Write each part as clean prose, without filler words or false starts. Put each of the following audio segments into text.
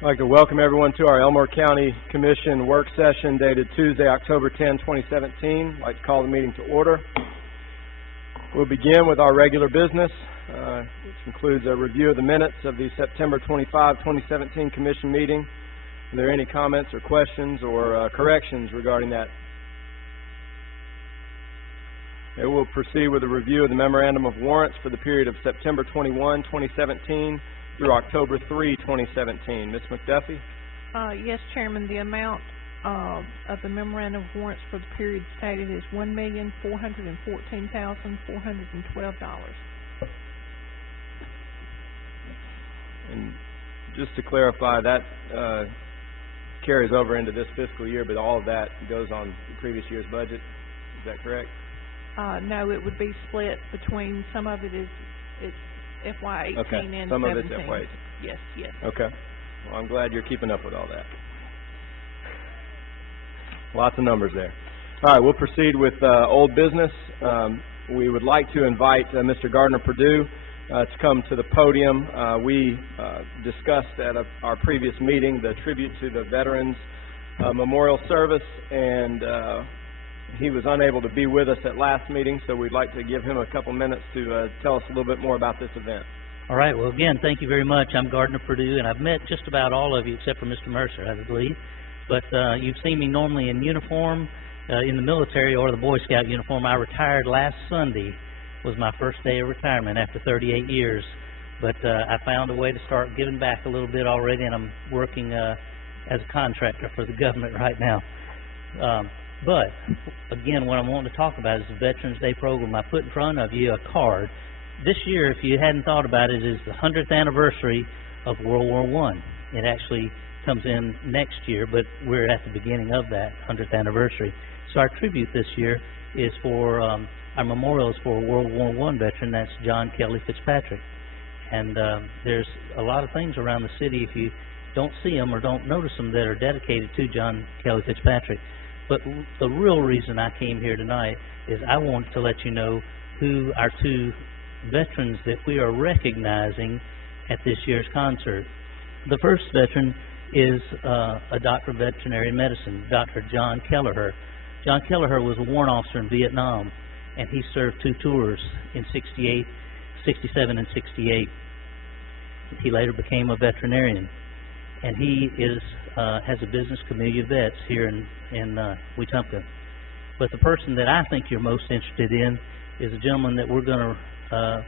I'd like to welcome everyone to our Elmore County Commission work session dated Tuesday, October 10, 2017. I'd like to call the meeting to order. We'll begin with our regular business, which includes a review of the minutes of the September 25, 2017 Commission meeting. Are there any comments or questions or corrections regarding that? Okay, we'll proceed with a review of the memorandum of warrants for the period of September 21, 2017 through October 3, 2017. Ms. McDuffie? Yes, Chairman. The amount of the memorandum of warrants for the period stated is $1,414,412. And just to clarify, that carries over into this fiscal year, but all of that goes on the previous year's budget. Is that correct? No, it would be split between, some of it is FY18 okay. and some 17. Of it's FY18. Yes. Okay. Well, I'm glad you're keeping up with all that. Lots of numbers there. All right, we'll proceed with old business. We would like to invite Mr. Gardner Perdue to come to the podium. We discussed at our previous meeting the tribute to the Veterans Memorial Service, and he was unable to be with us at last meeting, so we'd like to give him a couple minutes to tell us a little bit more about this event. All right. Well, again, thank you very much. I'm Gardner Perdue, and I've met just about all of you except for Mr. Mercer, I believe. But you've seen me normally in uniform, in the military or the Boy Scout uniform. I retired last Sunday. Was my first day of retirement after 38 years. But I found a way to start giving back a little bit already, and I'm working as a contractor for the government right now. But, again, what I'm wanting to talk about is the Veterans Day program. I put in front of you a card. This year, if you hadn't thought about it, is the 100th anniversary of World War I. It actually comes in next year, but we're at the beginning of that 100th anniversary. So our tribute this year is for, our memorial is for a World War I veteran. That's John Kelly Fitzpatrick. And there's a lot of things around the city, if you don't see them or don't notice them, that are dedicated to John Kelly Fitzpatrick. But the real reason I came here tonight is I want to let you know who our two veterans that we are recognizing at this year's concert. The first veteran is a doctor of veterinary medicine, Dr. John Kelleher. John Kelleher was a warrant officer in Vietnam, and he served 2 tours in 67 and 68. He later became a veterinarian, and he is has a business, Camellia Vets, here in Wetumpka. But the person that I think you're most interested in is a gentleman that we're going to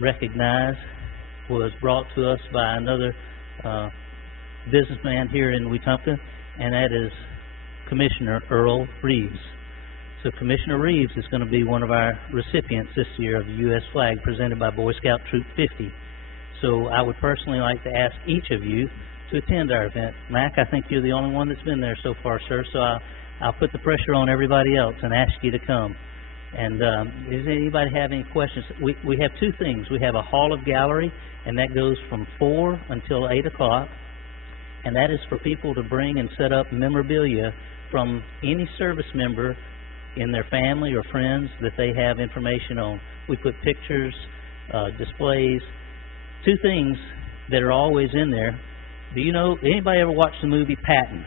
recognize. Was brought to us by another businessman here in Wetumpka, and that is Commissioner Earl Reeves. So Commissioner Reeves is going to be one of our recipients this year of the U.S. flag presented by Boy Scout Troop 50. So I would personally like to ask each of you to attend our event. Mac, I think you're the only one that's been there so far, sir, so I'll put the pressure on everybody else and ask you to come. And does anybody have any questions? We have 2 things. We have a Hall of Gallery, and that goes from 4 until 8 o'clock, and that is for people to bring and set up memorabilia from any service member in their family or friends that they have information on. We put pictures, displays, 2 things that are always in there. Do you know, anybody ever watched the movie Patton?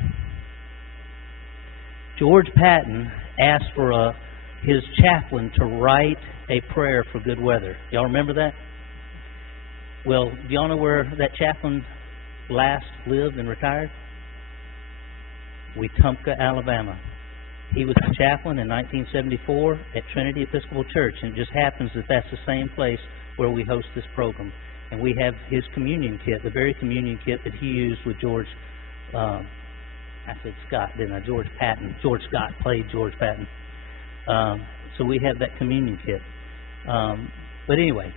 George Patton asked for his chaplain to write a prayer for good weather. Y'all remember that? Well, do y'all know where that chaplain last lived and retired? Wetumpka, Alabama. He was a chaplain in 1974 at Trinity Episcopal Church, and it just happens that that's the same place where we host this program. And we have his communion kit, the very communion kit that he used with George, I said Scott, didn't I? George Patton. George Scott played George Patton. So we have that communion kit. But anyway,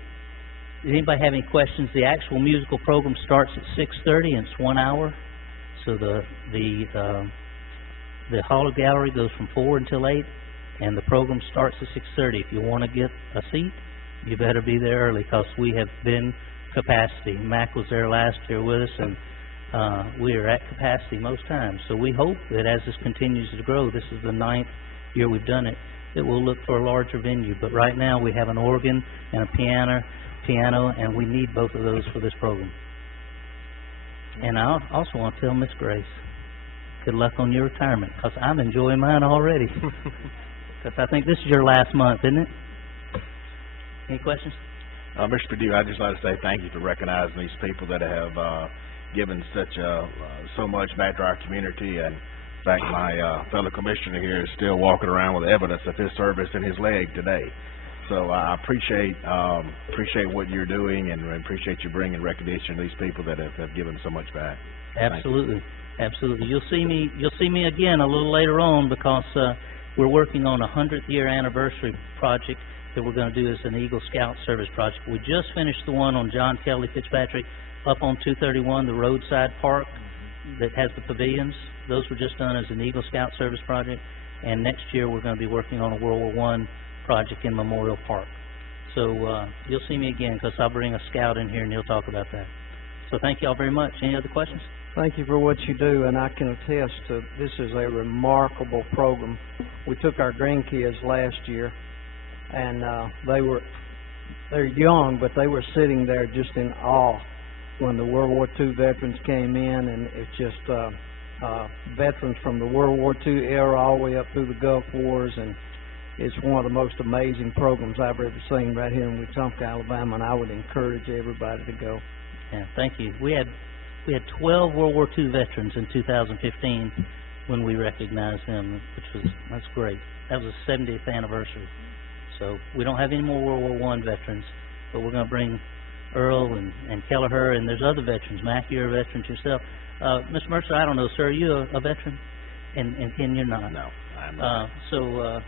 does anybody have any questions? The actual musical program starts at 6:30, and it's 1 hour. So the Hall of Gallery goes from 4 until 8, and the program starts at 6:30. If you want to get a seat, you better be there early, because we have been capacity. Mac was there last year with us, and we are at capacity most times. So we hope that as this continues to grow, this is the 9th year we've done it, that we'll look for a larger venue. But right now we have an organ and a piano, and we need both of those for this program. And I also want to tell Miss Grace, good luck on your retirement, because I'm enjoying mine already. Because I think this is your last month, isn't it? Any questions? Mr. Perdue, I'd just like to say thank you for recognizing these people that have given so much back to our community. And in fact, my fellow commissioner here is still walking around with evidence of his service in his leg today. So I appreciate what you're doing, and appreciate you bringing recognition to these people that have given so much back. Absolutely, absolutely. You'll see me again a little later on, because we're working on a 100th year anniversary project that we're going to do as an Eagle Scout service project. We just finished the one on John Kelly Fitzpatrick up on 231, the roadside park that has the pavilions. Those were just done as an Eagle Scout service project. And next year we're going to be working on a World War I project in Memorial Park. So you'll see me again, because I'll bring a scout in here and he'll talk about that. So thank you all very much. Any other questions? Thank you for what you do, and I can attest to this is a remarkable program. We took our grandkids last year, and they're young, but they were sitting there just in awe when the World War II veterans came in, and it's just veterans from the World War II era all the way up through the Gulf Wars, and it's one of the most amazing programs I've ever seen right here in Wetumpka, Alabama, and I would encourage everybody to go. Yeah, thank you. We had 12 World War II veterans in 2015 when we recognized them, that's great. That was the 70th anniversary. So we don't have any more World War I veterans, but we're going to bring Earl and Kelleher, and there's other veterans. Mac, you're a veteran yourself. Mr. Mercer, I don't know, sir, are you a veteran? And Ken, you're not. No, I'm not.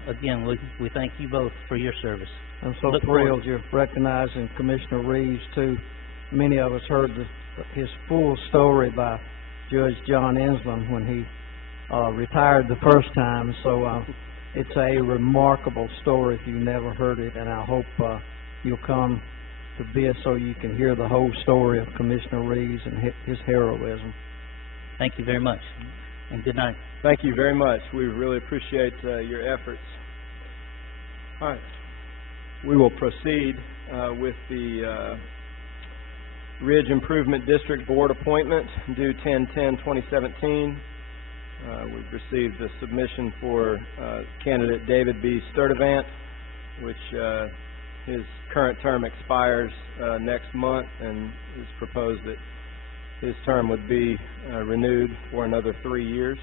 Again, we thank you both for your service. I'm so thrilled you're recognizing Commissioner Reeves, too. Many of us heard his full story by Judge John Ensland when he retired the first time. So it's a remarkable story if you never heard it, and I hope you'll come to this so you can hear the whole story of Commissioner Reeves and his heroism. Thank you very much, and good night. Thank you very much. We really appreciate your efforts. All right. We will proceed with the Ridge Improvement District Board appointment due 10/10/2017. We've received a submission for candidate David B. Sturdivant, which his current term expires next month, and it's proposed that his term would be renewed for another 3 years.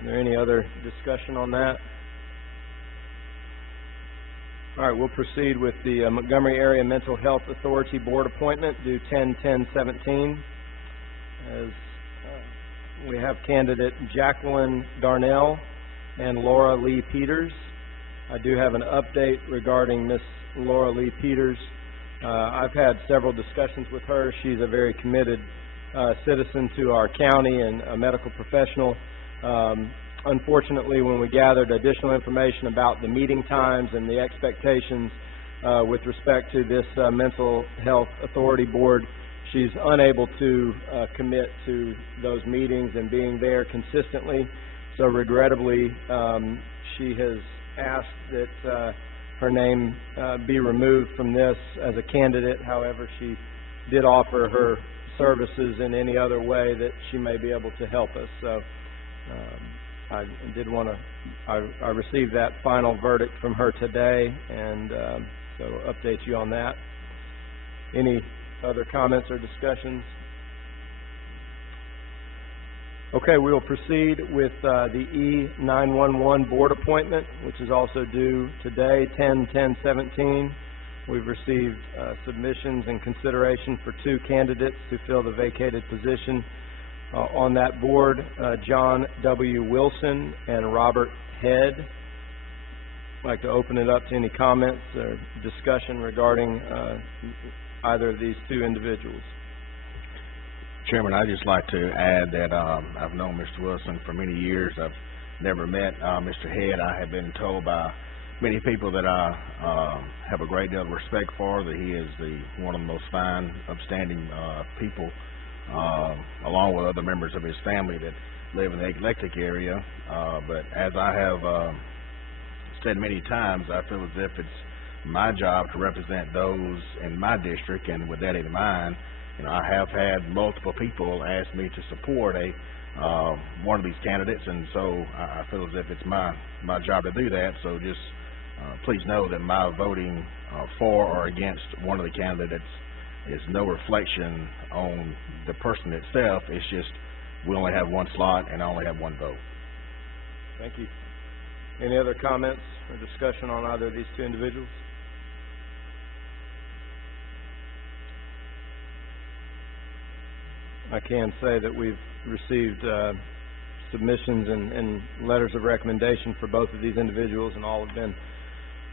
Is there any other discussion on that? All right, we'll proceed with the Montgomery Area Mental Health Authority Board appointment due 10/10/17. As we have candidate Jacqueline Darnell and Laura Lee Peters. I do have an update regarding Miss Laura Lee Peters. I've had several discussions with her. She's a very committed citizen to our county and a medical professional. Unfortunately, when we gathered additional information about the meeting times and the expectations with respect to this Mental Health Authority Board, she's unable to commit to those meetings and being there consistently. So regrettably, she has asked that her name be removed from this as a candidate. However, she did offer her services in any other way that she may be able to help us. So I did want to, I received that final verdict from her today, and so update you on that. Any other comments or discussions? Okay, we will proceed with the E911 board appointment, which is also due today, 10/10/17. We've received submissions and consideration for 2 candidates to fill the vacated position on that board, John W. Wilson and Robert Head. I'd like to open it up to any comments or discussion regarding either of these 2 individuals. Chairman, I'd just like to add that I've known Mr. Wilson for many years. I've never met Mr. Head. I have been told by many people that I have a great deal of respect for, that he is one of the most fine, upstanding people, along with other members of his family that live in the Eclectic area. But as I have said many times, I feel as if it's my job to represent those in my district, and with that in mind, You know, I have had multiple people ask me to support one of these candidates, and so I feel as if it's my job to do that. So just please know that my voting for or against one of the candidates is no reflection on the person itself. It's just we only have one slot and I only have one vote. Thank you. Any other comments or discussion on either of these two individuals? I can say that we've received submissions and letters of recommendation for both of these individuals, and all have been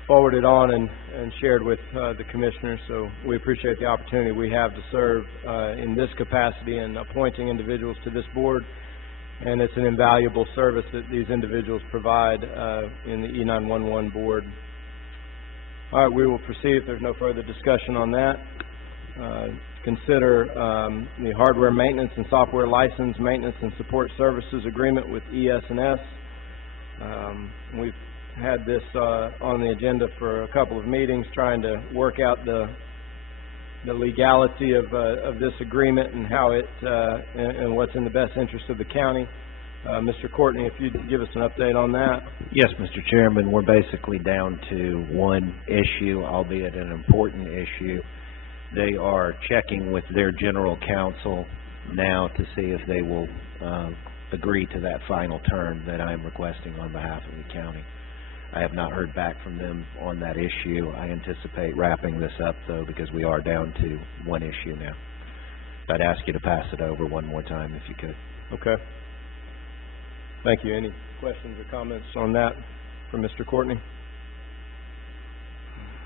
forwarded on and shared with the commissioners. So we appreciate the opportunity we have to serve in this capacity in appointing individuals to this board, and it's an invaluable service that these individuals provide in the E911 board. All right, we will proceed if there's no further discussion on that. Consider the hardware maintenance and software license maintenance and support services agreement with ES&S. We've had this on the agenda for a couple of meetings, trying to work out the legality of this agreement and how it and what's in the best interest of the county. Mr. Courtney, if you'd give us an update on that. Yes, Mr. Chairman, we're basically down to one issue, albeit an important issue. They are checking with their general counsel now to see if they will agree to that final term that I am requesting on behalf of the county. I have not heard back from them on that issue. I anticipate wrapping this up, though, because we are down to one issue now. I'd ask you to pass it over one more time if you could. Okay. Thank you. Any questions or comments on that from Mr. Courtney?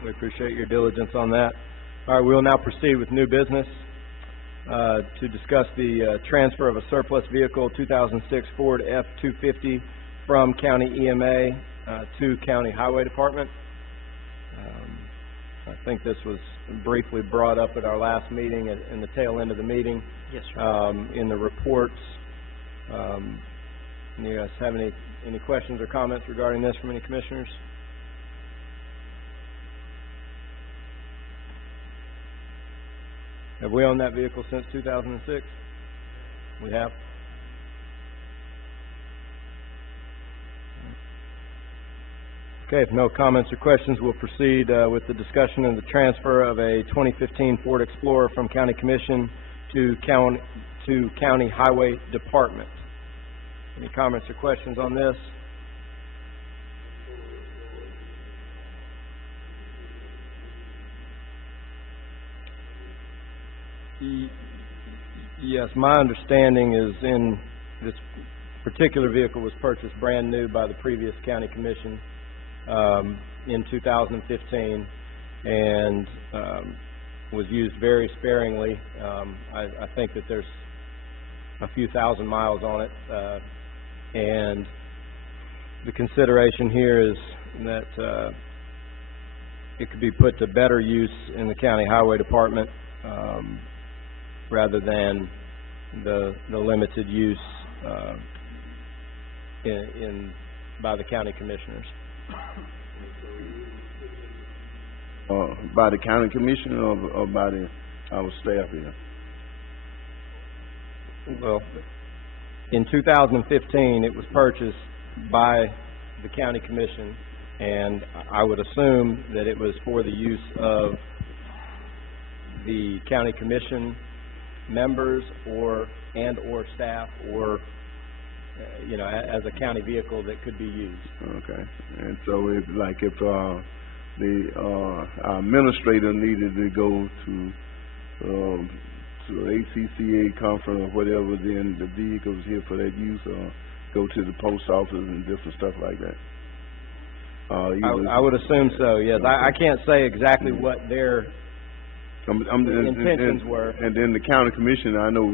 We appreciate your diligence on that. All right, we will now proceed with new business to discuss the transfer of a surplus vehicle, 2006 Ford F-250 from County EMA to County Highway Department. I think this was briefly brought up at our last meeting, in the tail end of the meeting. Yes, sir. In the reports. You guys have any questions or comments regarding this from any commissioners? Have we owned that vehicle since 2006? We have. Okay, if no comments or questions, we'll proceed with the discussion of the transfer of a 2015 Ford Explorer from County Commission to County Highway Department. Any comments or questions on this? Yes, my understanding is in this particular vehicle was purchased brand new by the previous county commission in 2015 and was used very sparingly. I think that there's a few thousand miles on it, and the consideration here is that it could be put to better use in the County Highway Department rather than the limited use by the county commissioners. By the county commission or by our staff here? Well, in 2015, it was purchased by the county commission, and I would assume that it was for the use of the county commission members or staff, or as a county vehicle that could be used. Okay. And so if our administrator needed to go to ACCA conference or whatever, then the vehicle's here for that use, or go to the post office and different stuff like that. I would assume so, yes. I can't say exactly what their intentions were. And then the county commission, I know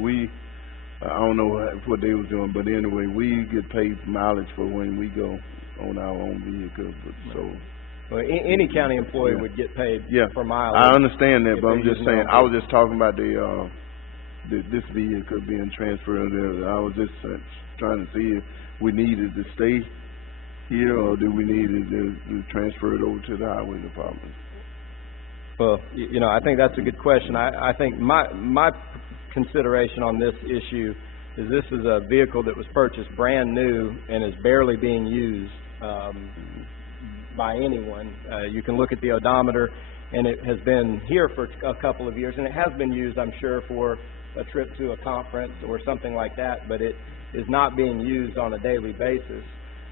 I don't know what they was doing, but anyway, we get paid mileage for when we go on our own vehicle. So, well, any county employee would get paid for mileage. I understand that, but I'm just saying, I was just talking about this vehicle being transferred there. I was just trying to see if we needed to stay here or do we need to transfer it over to the highway department. Well, you know, I think that's a good question. I think my consideration on this issue is this is a vehicle that was purchased brand new and is barely being used by anyone. You can look at the odometer, and it has been here for a couple of years, and it has been used, I'm sure, for a trip to a conference or something like that, but it is not being used on a daily basis.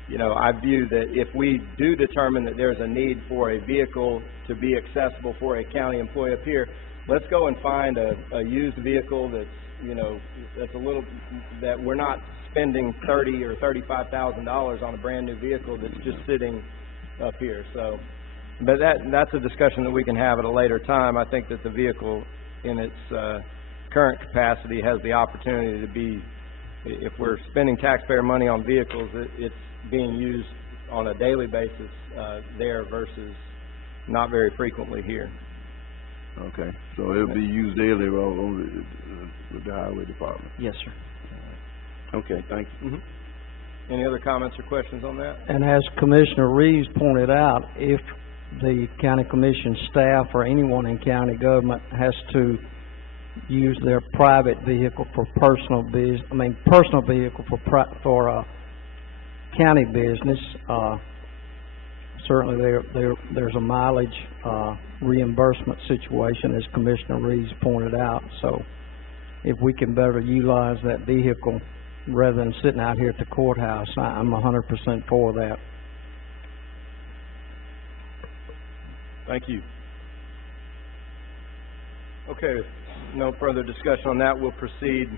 You know, I view that if we do determine that there's a need for a vehicle to be accessible for a county employee up here, let's go and find a used vehicle that's, you know, that's a little, that we're not spending $30,000 or $35,000 on a brand new vehicle that's just sitting up here. So, but that's a discussion that we can have at a later time. I think that the vehicle in its current capacity has the opportunity to be, if we're spending taxpayer money on vehicles, it's being used on a daily basis there versus not very frequently here. Okay, so it'll be used daily on with the highway department. Yes, sir. Okay, thank you. Any other comments or questions on that? And as Commissioner Reeves pointed out, if the county commission staff or anyone in county government has to use their private vehicle for personal vehicle for county business, certainly there's a mileage reimbursement situation, as Commissioner Reeves pointed out. So if we can better utilize that vehicle rather than sitting out here at the courthouse, I'm 100% for that. Thank you. Okay, no further discussion on that. We'll proceed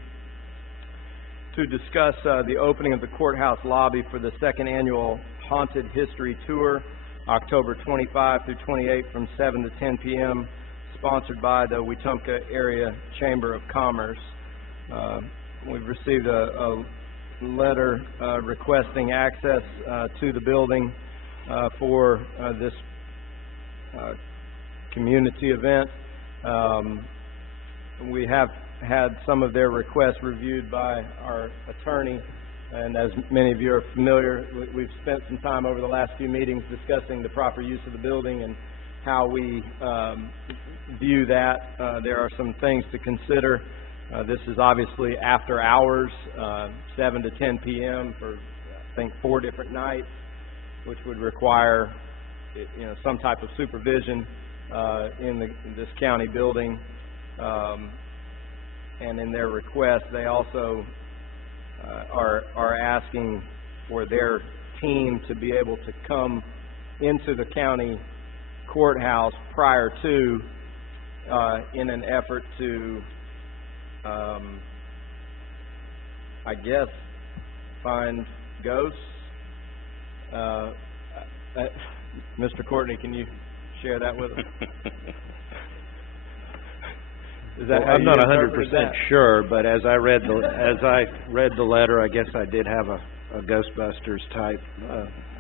to discuss the opening of the courthouse lobby for the second annual Haunted History Tour, October 25 through 28 from 7 to 10 p.m., sponsored by the Wetumpka Area Chamber of Commerce. We've received a letter requesting access to the building for this community event. We have had some of their requests reviewed by our attorney, and as many of you are familiar, we've spent some time over the last few meetings discussing the proper use of the building and how we view that. There are some things to consider. This is obviously after hours, 7 to 10 p.m. for, I think, 4 different nights, which would require, you know, some type of supervision in this county building. And in their request, they also are asking for their team to be able to come into the county courthouse prior to, in an effort to, I guess, find ghosts. Mr. Courtney, can you share that with us? Is that how I'm you not interpreted 100% that? sure, but as I read the letter, I guess I did have a Ghostbusters type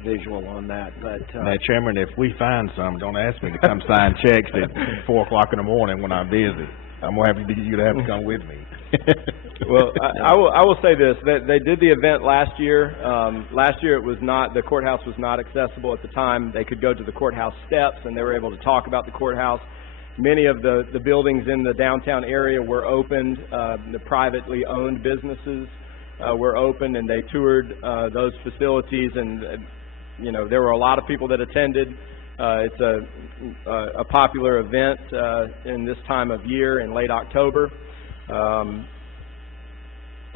visual on that. But Now, Chairman, if we find some, don't ask me to come sign checks at 4 o'clock in the morning when I'm busy. I'm gonna have you to have to come with me. Well, I will say this, that they did the event last year. Last year it was not, the courthouse was not accessible at the time. They could go to the courthouse steps and they were able to talk about the courthouse. Many of the buildings in the downtown area were opened. The privately owned businesses were opened, and they toured those facilities, and you know, there were a lot of people that attended. It's a popular event in this time of year in late October. You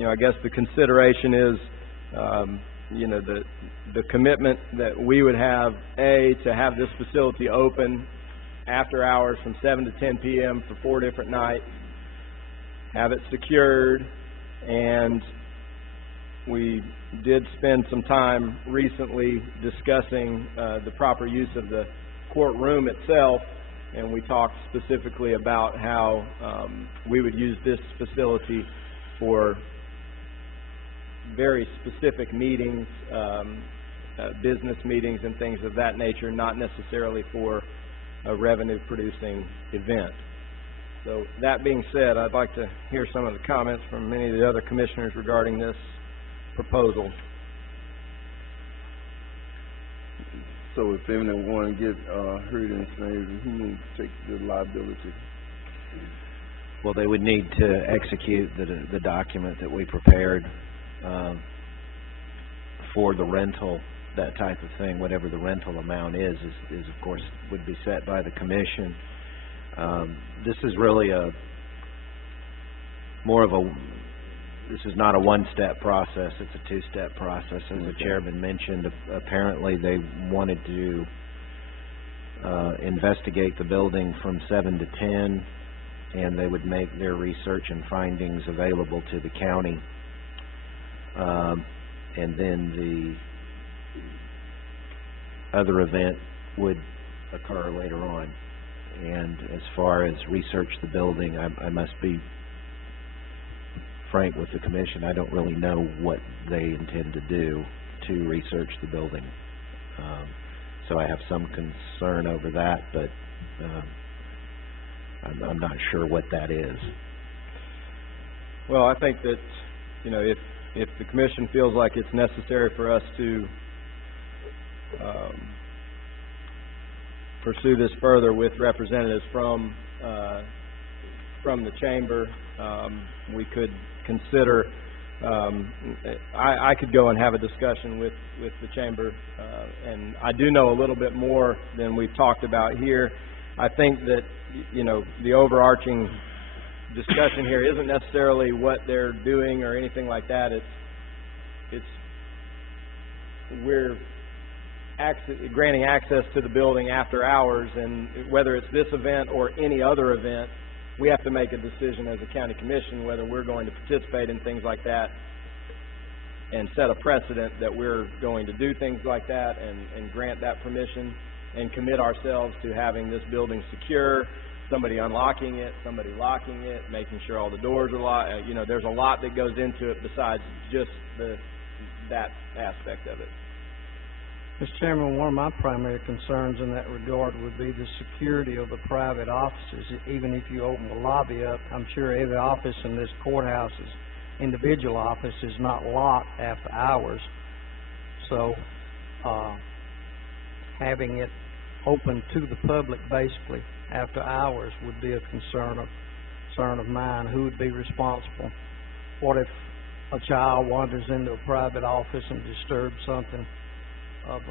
know, I guess the consideration is, you know, the commitment that we would have, to have this facility open after hours from 7 to 10 p.m. for 4 different nights, have it secured, and we did spend some time recently discussing the proper use of the courtroom itself, and we talked specifically about how we would use this facility for very specific meetings, business meetings and things of that nature, not necessarily for a revenue-producing event. So that being said, I'd like to hear some of the comments from many of the other commissioners regarding this proposal. So if anyone get, hurt in things, who will take the liability? Well, they would need to execute the document that we prepared, for the rental, that type of thing. Whatever the rental amount is of course would be set by the commission. This is really this is not a one-step process, it's a two-step process. As the chairman mentioned, apparently they wanted to investigate the building from 7 to 10, and they would make their research and findings available to the county. And then the other event would occur later on. And as far as research the building, I must be frank with the commission, I don't really know what they intend to do to research the building. So I have some concern over that, but I'm not sure what that is. Well, I think that, you know, if the commission feels like it's necessary for us to pursue this further with representatives from the chamber, we could consider, I could go and have a discussion with the chamber, and I do know a little bit more than we've talked about here. I think that, you know, the overarching discussion here isn't necessarily what they're doing or anything like that. We're granting access to the building after hours, and whether it's this event or any other event, we have to make a decision as a county commission whether we're going to participate in things like that and set a precedent that we're going to do things like that and grant that permission and commit ourselves to having this building secure, somebody unlocking it, somebody locking it, making sure all the doors are locked. You know, there's a lot that goes into it besides just that aspect of it. Mr. Chairman, one of my primary concerns in that regard would be the security of the private offices. Even if you open the lobby up, I'm sure every office in this courthouse's individual office is not locked after hours. So, having it open to the public basically after hours would be a concern of mine. Who would be responsible? What if a child wanders into a private office and disturbs something of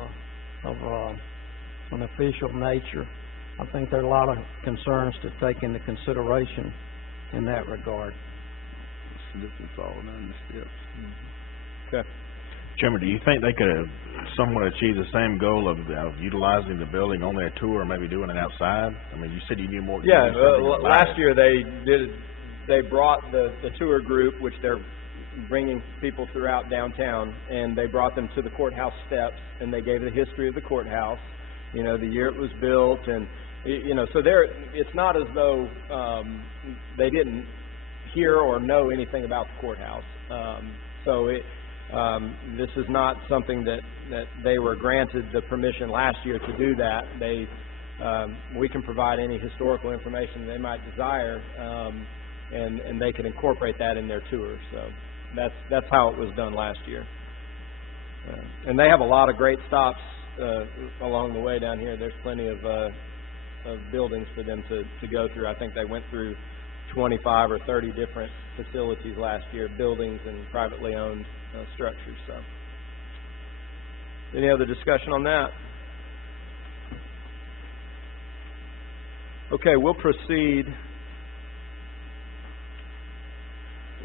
an official nature? I think there are a lot of concerns to take into consideration in that regard. Slip and fall down the steps. Okay. Chairman, do you think they could have somewhat achieved the same goal of utilizing the building only a tour, or maybe doing it outside? I mean, you said you knew more. Yeah, last year they brought the tour group, which they're bringing people throughout downtown, and they brought them to the courthouse steps, and they gave the history of the courthouse, you know, the year it was built, and, you know, so it's not as though they didn't hear or know anything about the courthouse. This is not something that they were granted the permission last year to do that. We can provide any historical information they might desire, and they can incorporate that in their tour. So that's how it was done last year. And they have a lot of great stops along the way down here. There's plenty of buildings for them to go through. I think they went through 25 or 30 different facilities last year, buildings and privately owned structures. So, any other discussion on that? Okay, we'll proceed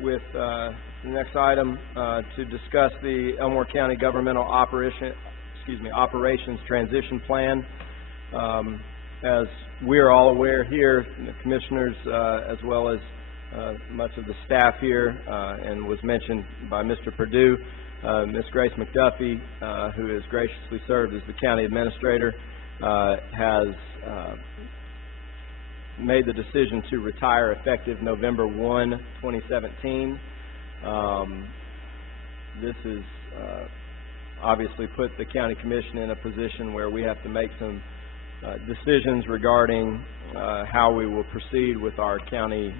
with the next item to discuss the Elmore County Governmental Operations Transition Plan. As we are all aware here, the commissioners as well as much of the staff here, and was mentioned by Mr. Perdue, Ms. Grace McDuffie, who has graciously served as the county administrator, has made the decision to retire effective November 1, 2017. This is obviously put the county commission in a position where we have to make some decisions regarding how we will proceed with our county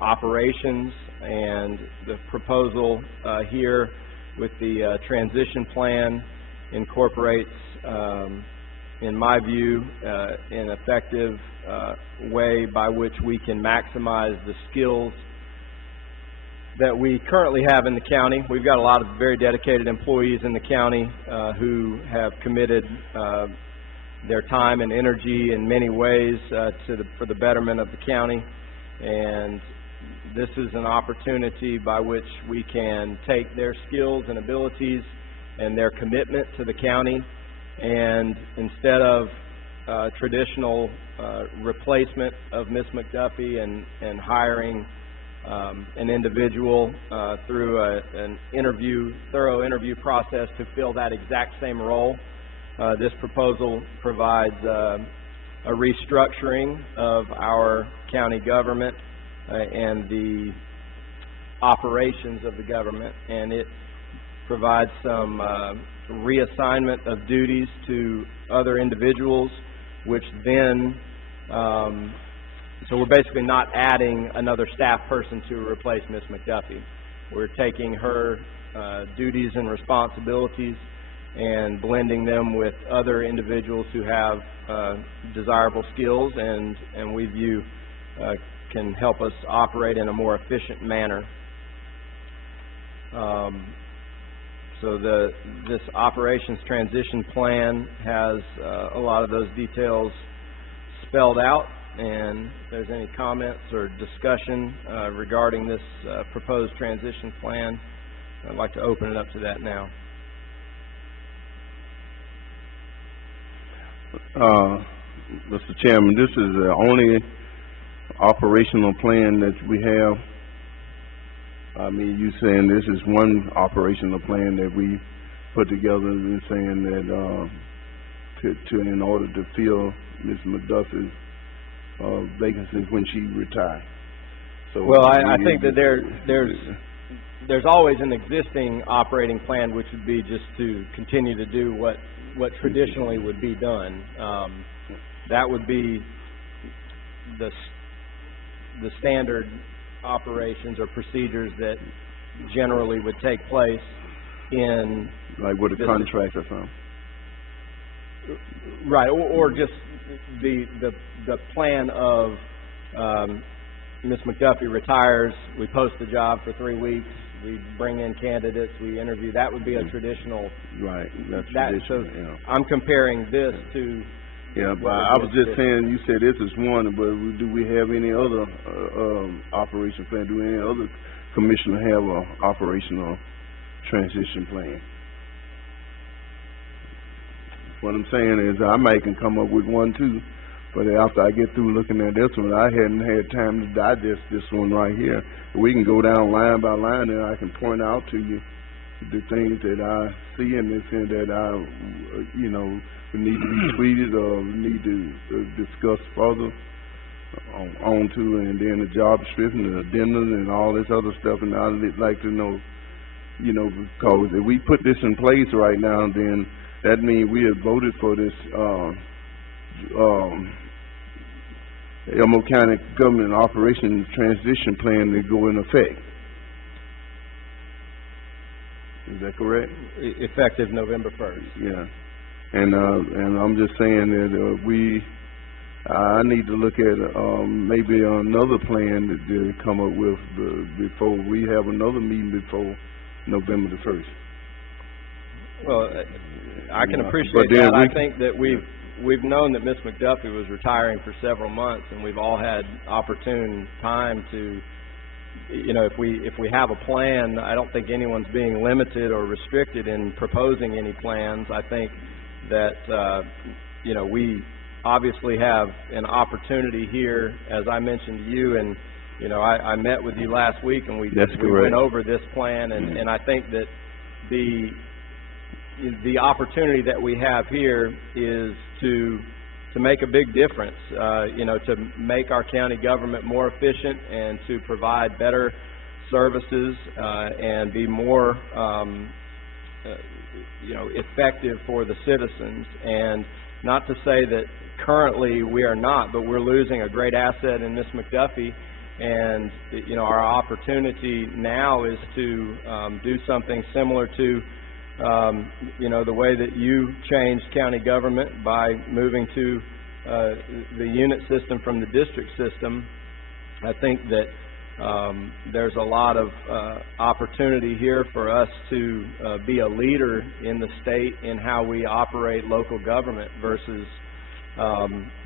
operations, and the proposal here with the transition plan incorporates in my view, an effective way by which we can maximize the skills that we currently have in the county. We've got a lot of very dedicated employees in the county who have committed their time and energy in many ways for the betterment of the county, and this is an opportunity by which we can take their skills and abilities and their commitment to the county, and instead of traditional replacement of Ms. McDuffie and hiring an individual through an thorough interview process to fill that exact same role, this proposal provides a restructuring of our county government and the operations of the government, and it provides some reassignment of duties to other individuals, which then, so we're basically not adding another staff person to replace Ms. McDuffie. We're taking her duties and responsibilities and blending them with other individuals who have desirable skills and we view can help us operate in a more efficient manner. So this operations transition plan has a lot of those details spelled out, and if there's any comments or discussion regarding this proposed transition plan, I'd like to open it up to that now. Mr. Chairman, this is the only operational plan that we have. I mean, you saying this is one operational plan that we put together and saying that in order to fill Ms. McDuffie's vacancy when she retires. So well, I think that there's always an existing operating plan, which would be just to continue to do what traditionally would be done. That would be the standard operations or procedures that generally would take place in like with a contract or something. Right, or just the plan of Ms. McDuffie retires, we post the job for 3 weeks, we bring in candidates, we interview. That would be a traditional. Right, that's traditional. So yeah. I'm comparing this to. Yeah, but I was just saying, you said this is one, but do we have any other operation plan? Do any other commissioner have a operational transition plan? What I'm saying is I might can come up with one too, but after I get through looking at this one, I hadn't had time to digest this one right here. We can go down line by line and I can point out to you the things that I see in this and that I, need to be tweeted or need to discuss further on to, and then the job description, the addendums, and all this other stuff. And I'd like to know, because if we put this in place right now, then that means we have voted for this Elmo County Government Operations Transition Plan to go in effect. Is that correct? Effective November 1st. Yeah. And I'm just saying that I need to look at maybe another plan to come up with before we have another meeting before November the 1st. Well, I can appreciate that. I think that we've known that Ms. McDuffie was retiring for several months, and we've all had opportune time to, if we have a plan, I don't think anyone's being limited or restricted in proposing any plans. I think that, we obviously have an opportunity here, as I mentioned to you, and, I met with you last week and we went over this plan, and I think that the opportunity that we have here is to make a big difference, to make our county government more efficient and to provide better services and be more effective for the citizens. And not to say that currently we are not, but we're losing a great asset in Ms. McDuffie, and our opportunity now is to do something similar to you know, the way that you changed county government by moving to the unit system from the district system. I think that there's a lot of opportunity here for us to be a leader in the state in how we operate local government versus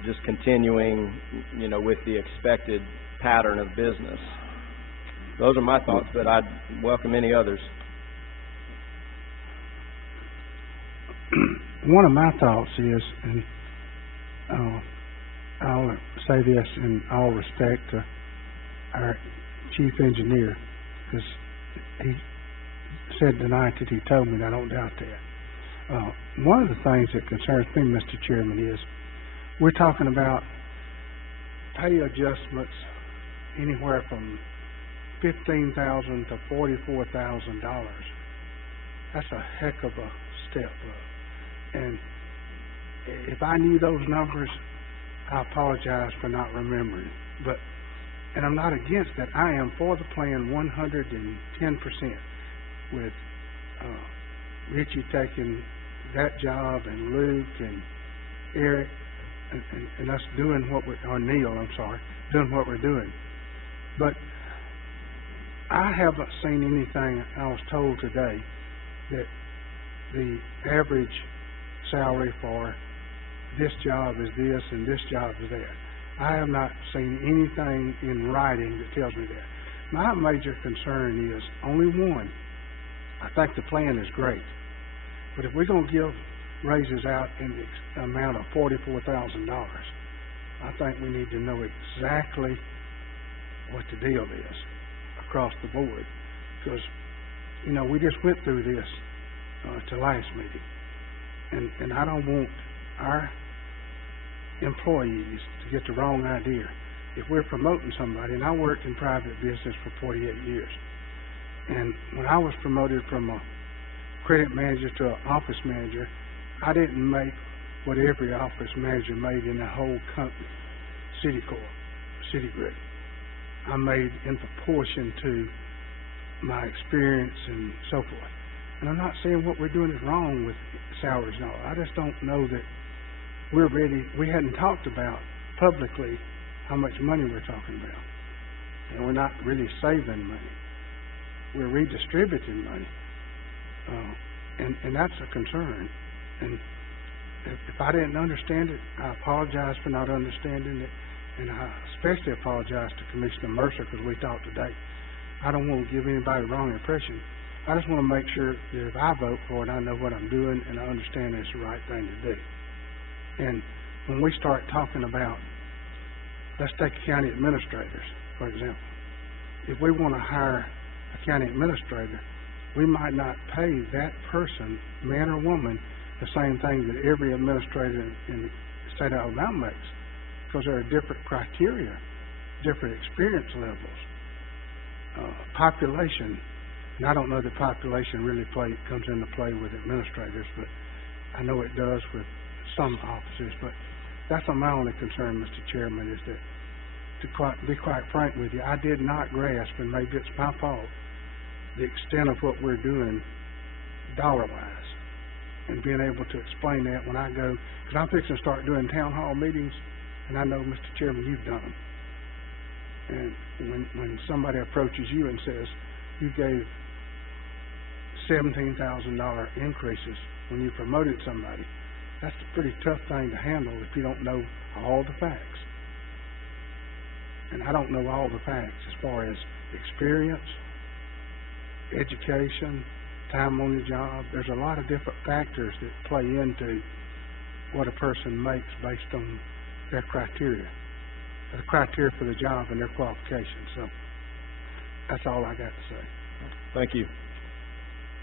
just continuing, you know, with the expected pattern of business. Those are my thoughts, but I'd welcome any others. One of my thoughts is, and I'll say this in all respect to our chief engineer, because he said tonight that he told me, and I don't doubt that. One of the things that concerns me, Mr. Chairman, is we're talking about pay adjustments anywhere from $15,000 to $44,000. That's a heck of a step up. And if I knew those numbers, I apologize for not remembering. And I'm not against that. I am for the plan 110%, with Richie taking that job and Luke and Eric and us doing what or Neil, I'm sorry, doing what we're doing. But I haven't seen anything. I was told today that the average salary for this job is this and this job is that. I have not seen anything in writing that tells me that. My major concern is only one. I think the plan is great, but if we're going to give raises out in the amount of $44,000, I think we need to know exactly what the deal is across the board, because, you know, we just went through this to last meeting, and I don't want our employees to get the wrong idea. If we're promoting somebody, and I worked in private business for 48 years, and when I was promoted from a credit manager to an office manager, I didn't make what every office manager made in the whole company, Citigroup. I made in proportion to my experience and so forth. And I'm not saying what we're doing is wrong with salaries and all. I just don't know that we're ready. We hadn't talked about publicly how much money we're talking about. And we're not really saving money. We're redistributing money. And that's a concern. And if I didn't understand it, I apologize for not understanding it. And I especially apologize to Commissioner Mercer, because we talked today. I don't want to give anybody the wrong impression. I just want to make sure that if I vote for it, I know what I'm doing and I understand it's the right thing to do. And when we start talking about, let's take county administrators, for example. If we want to hire a county administrator, we might not pay that person, man or woman, the same thing that every administrator in the state of Alabama makes, because there are different criteria, different experience levels, population. And I don't know that population really comes into play with administrators, but I know it does with some officers. But that's my only concern, Mr. Chairman, is that, to be quite frank with you, I did not grasp, and maybe it's my fault, the extent of what we're doing dollar-wise, and being able to explain that when I go, because I'm fixing to start doing town hall meetings, and I know, Mr. Chairman, you've done them. And when somebody approaches you and says, you gave $17,000 increases when you promoted somebody, that's a pretty tough thing to handle if you don't know all the facts. And I don't know all the facts as far as experience, education, time on the job. There's a lot of different factors that play into what a person makes based on their criteria, the criteria for the job and their qualifications. So that's all I got to say. Thank you.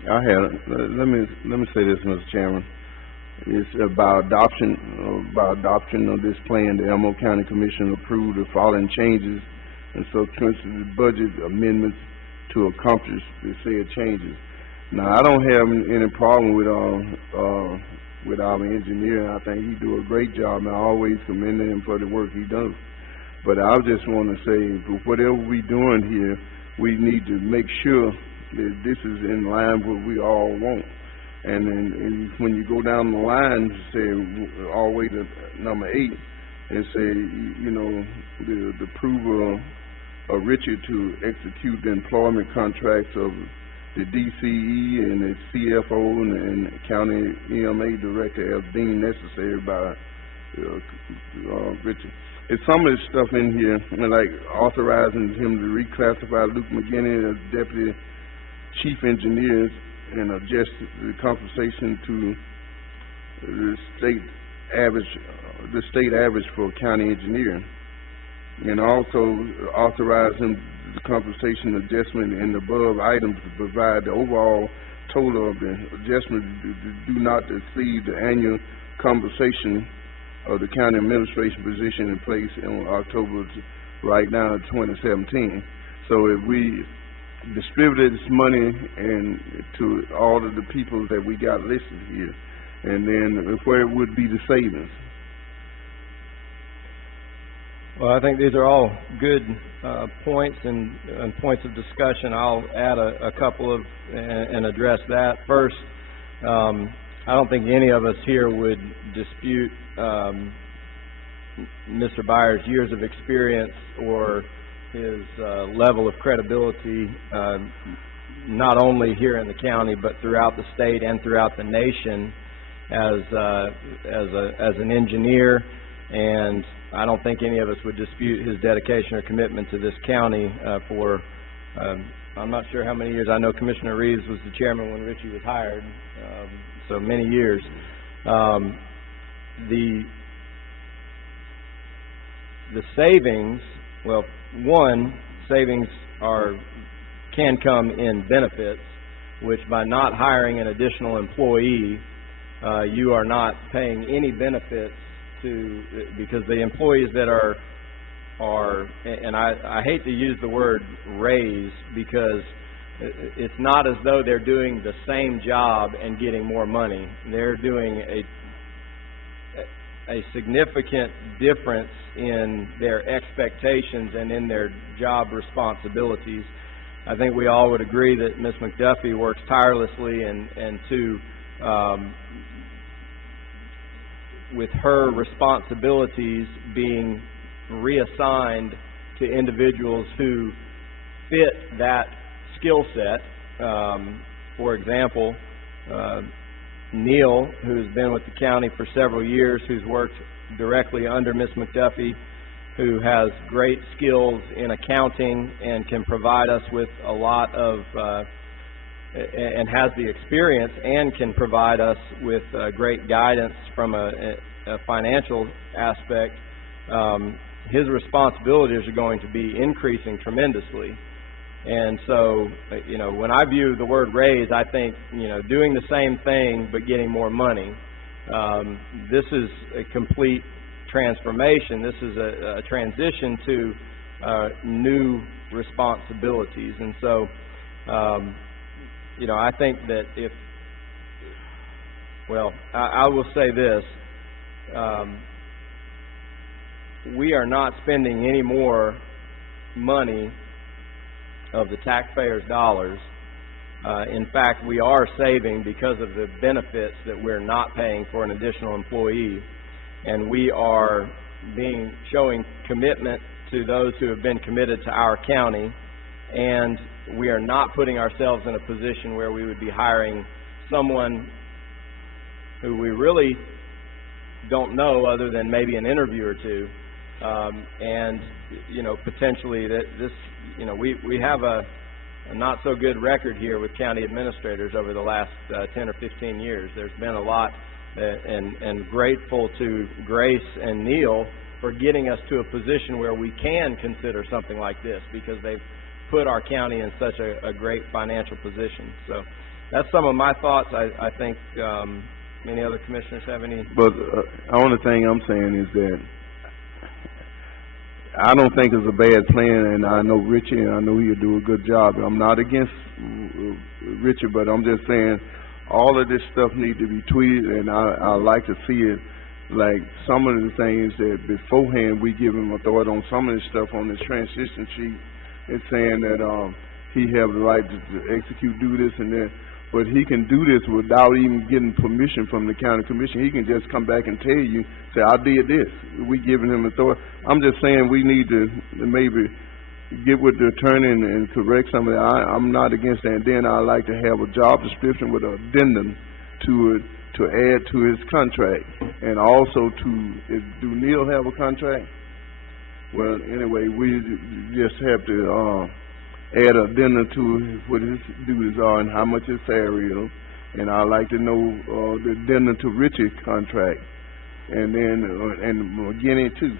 Let me say this, Mr. Chairman. It's about adoption of this plan. The Elmo County Commission approved the following changes and subsequent budget amendments to accomplish the said changes. Now, I don't have any problem with our engineer. I think he do a great job, and I always commend him for the work he does. But I just want to say, whatever we doing here, we need to make sure that this is in line with what we all want. And then when you go down the line, say all the way to number 8, and say, you know, the approval of Richard to execute the employment contracts of the DCE and the CFO and county EMA director as deemed necessary by Richard. It's some of the stuff in here, like authorizing him to reclassify Luke McGinney as deputy chief engineer and adjust the compensation to the state average for county engineer, and also authorizing the compensation adjustment in the above items to provide the overall total of the adjustment do not exceed the annual compensation of the county administration position in place in October right now 2017. So if we distributed this money and to all of the people that we got listed here, and then where would be the savings? Well, I think these are all good points and points of discussion. I'll add a couple of and address that. First, I don't think any of us here would dispute Mr. Byers' years of experience or his level of credibility, not only here in the county but throughout the state and throughout the nation as an engineer. And I don't think any of us would dispute his dedication or commitment to this county for, I'm not sure how many years. I know Commissioner Reeves was the chairman when Richie was hired, so many years. The savings, well, one, savings can come in benefits, which by not hiring an additional employee, you are not paying any benefits to, because the employees that are, and I hate to use the word raise, because it's not as though they're doing the same job and getting more money. They're doing a significant difference in their expectations and in their job responsibilities. I think we all would agree that Ms. McDuffie works tirelessly and to with her responsibilities being reassigned to individuals who fit that skill set. For example, Neil, who's been with the county for several years, who's worked directly under Ms. McDuffie, who has great skills in accounting and can provide us with a lot of and has the experience and can provide us with great guidance from a financial aspect. His responsibilities are going to be increasing tremendously. And so, you know, when I view the word raise, I think, you know, doing the same thing but getting more money. This is a complete transformation. This is a transition to new responsibilities. And so, you know, I think that if, well, I will say this, we are not spending any more money of the taxpayers' dollars. In fact, we are saving because of the benefits that we're not paying for an additional employee. And we are showing commitment to those who have been committed to our county, and we are not putting ourselves in a position where we would be hiring someone who we really don't know other than maybe an interview or two. And, you know, potentially that this, you know, we have a not so good record here with county administrators over the last 10 or 15 years. There's been a lot, and grateful to Grace and Neil for getting us to a position where we can consider something like this, because they've put our county in such a great financial position. So that's some of my thoughts. I think any other commissioners have any? But the only thing I'm saying is that I don't think it's a bad plan, and I know Richie, and I know he'll do a good job. I'm not against Richie, but I'm just saying all of this stuff needs to be tweeted, and I like to see it. Like some of the things that beforehand we give him a thought on some of this stuff on this transition sheet. It's saying that he have the right to execute, do this, and then but he can do this without even getting permission from the county commission. He can just come back and tell you, say, I did this. We giving him authority. I'm just saying we need to maybe get with the attorney and correct some of that. I'm not against that. And then I like to have a job description with an addendum to it, to add to his contract. And also do Neil have a contract? Well, anyway, we just have to add an addendum to what his duties are and how much his salary is. And I'd like to know the addendum to Richie's contract. And then, and McGinney too.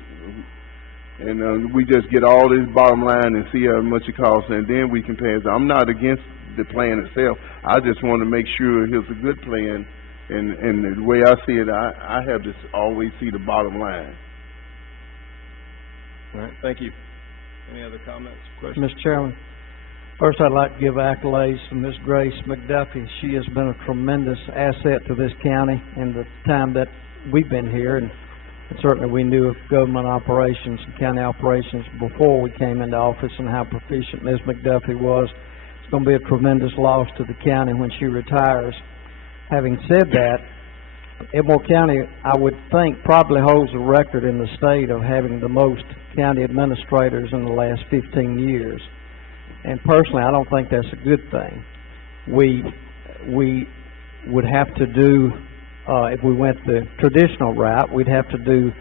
And we just get all this bottom line and see how much it costs, and then we can pass. I'm not against the plan itself. I just want to make sure it's a good plan, and the way I see it, I have to always see the bottom line. All right, thank you. Any other comments, questions? Mr. Chairman, first I'd like to give accolades to Ms. Grace McDuffie. She has been a tremendous asset to this county in the time that we've been here, and certainly we knew of government operations and county operations before we came into office and how proficient Ms. McDuffie was. It's going to be a tremendous loss to the county when she retires. Having said that, Elmore County, I would think, probably holds the record in the state of having the most county administrators in the last 15 years. And personally, I don't think that's a good thing. We would have to do, if we went the traditional route, we'd have to do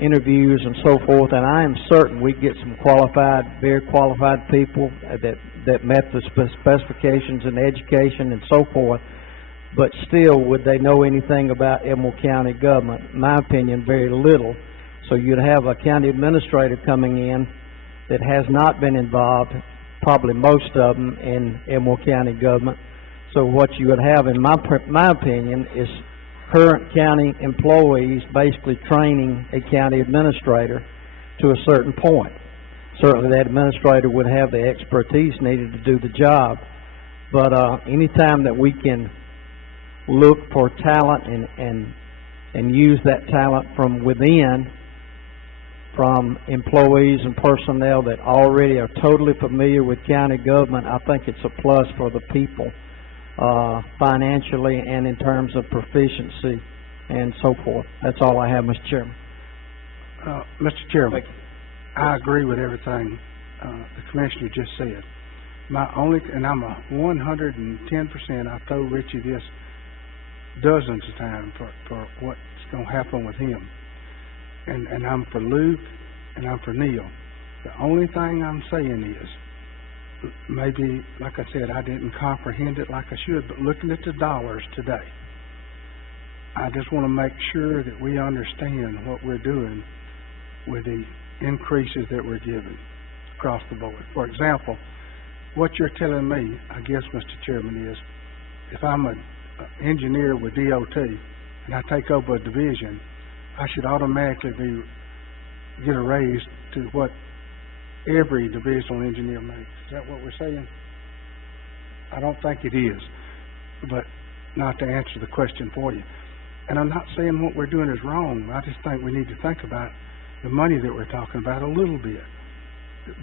interviews and so forth, and I am certain we'd get some qualified, very qualified people that met the specifications in education and so forth, but still, would they know anything about Elmore County government? In my opinion, very little. So you'd have a county administrator coming in that has not been involved, probably most of them, in Elmore County government. So what you would have, in my opinion, is current county employees basically training a county administrator to a certain point. Certainly that administrator would have the expertise needed to do the job, but any time that we can look for talent and use that talent from within, from employees and personnel that already are totally familiar with county government, I think it's a plus for the people, financially and in terms of proficiency and so forth. That's all I have, Mr. Chairman. Mr. Chairman, I agree with everything the Commissioner just said. My only, and I'm 110%, I've told Richie this dozens of times for what's going to happen with him. And I'm for Luke and I'm for Neil. The only thing I'm saying is, maybe, like I said, I didn't comprehend it like I should, but looking at the dollars today, I just want to make sure that we understand what we're doing with the increases that we're giving across the board. For example, what you're telling me, I guess, Mr. Chairman, is if I'm an engineer with DOT and I take over a division, I should automatically get a raise to what every divisional engineer makes. Is that what we're saying? I don't think it is, but not to answer the question for you. And I'm not saying what we're doing is wrong. I just think we need to think about the money that we're talking about a little bit.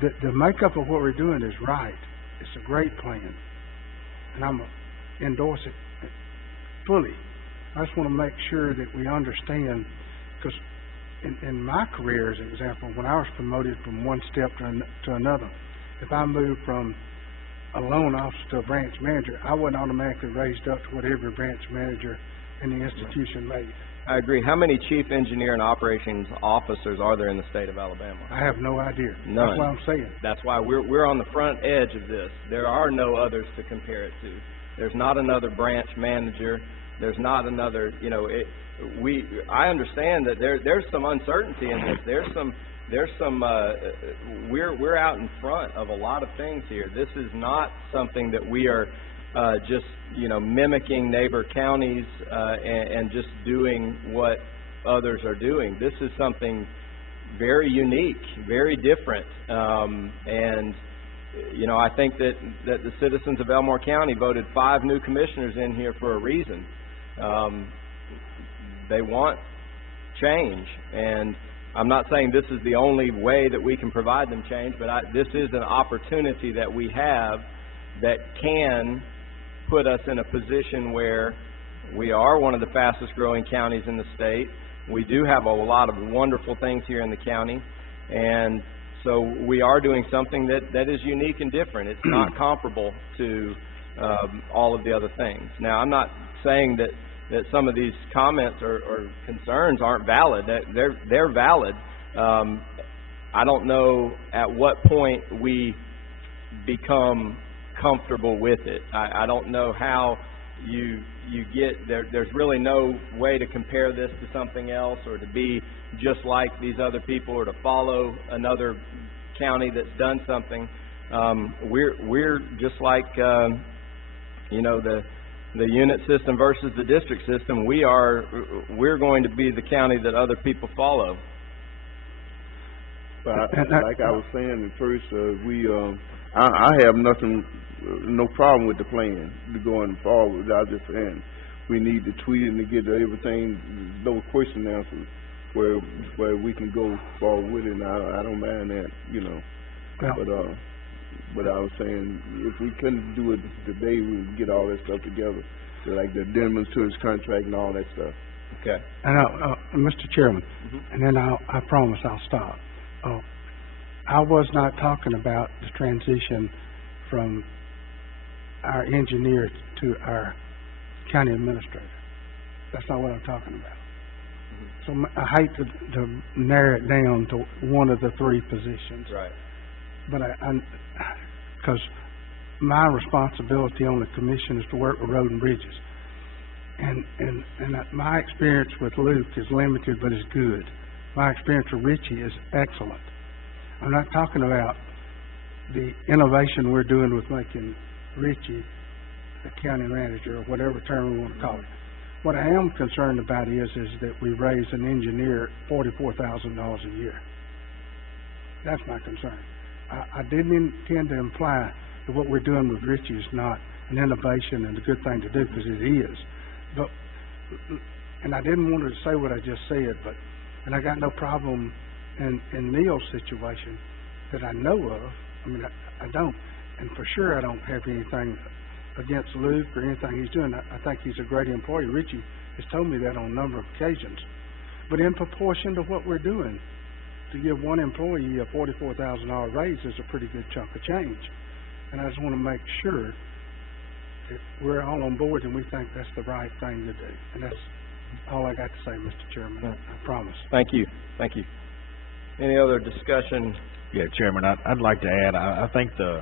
The makeup of what we're doing is right. It's a great plan, and I'm endorse it fully. I just want to make sure that we understand, because in my career, as an example, when I was promoted from one step to another, if I moved from a loan officer to a branch manager, I wasn't automatically raised up to what every branch manager in the institution made. I agree. How many chief engineer and operations officers are there in the state of Alabama? I have no idea. None. That's what I'm saying. That's why we're on the front edge of this. There are no others to compare it to. There's not another branch manager. There's not another, I understand that there's some uncertainty in this. We're out in front of a lot of things here. This is not something that we are just, mimicking neighbor counties and just doing what others are doing. This is something very unique, very different, and I think that the citizens of Elmore County voted 5 new commissioners in here for a reason. They want change, and I'm not saying this is the only way that we can provide them change, but this is an opportunity that we have that can put us in a position where we are one of the fastest growing counties in the state. We do have a lot of wonderful things here in the county, and so we are doing something that is unique and different. It's not comparable to all of the other things. Now, I'm not saying that some of these comments or concerns aren't valid. They're valid. I don't know at what point we become comfortable with it. I don't know how you get there. There's really no way to compare this to something else, or to be just like these other people, or to follow another county that's done something. We're just like the unit system versus the district system. We're going to be the county that other people follow. But like I was saying at first, I have no problem with the plan going forward. I was just saying we need to tweet it and to get everything, those question answers, where we can go forward with it. And I don't mind that, But I was saying if we couldn't do it today, we would get all that stuff together, like the addendums to his contract and all that stuff. Okay. And Mr. Chairman, and then I promise I'll stop. I was not talking about the transition from our engineer to our county administrator. That's not what I'm talking about. So I hate to narrow it down to one of the three positions. Right. But because my responsibility on the commission is to work with road and bridges. And my experience with Luke is limited, but it's good. My experience with Richie is excellent. I'm not talking about the innovation we're doing with making Richie the county manager, or whatever term we want to call it. What I am concerned about is that we raise an engineer $44,000 a year. That's my concern. I didn't intend to imply that what we're doing with Richie is not an innovation and a good thing to do, because it is. But, and I didn't want to say what I just said, and I got no problem in Neil's situation that I know of. I mean, I don't, and for sure I don't have anything against Luke or anything he's doing. I think he's a great employee. Richie has told me that on a number of occasions. But in proportion to what we're doing, to give one employee a $44,000 raise is a pretty good chunk of change. And I just want to make sure that we're all on board and we think that's the right thing to do. And that's all I got to say, Mr. Chairman. I promise. Thank you. Thank you. Any other discussion? Yeah, Chairman, I'd like to add, I think the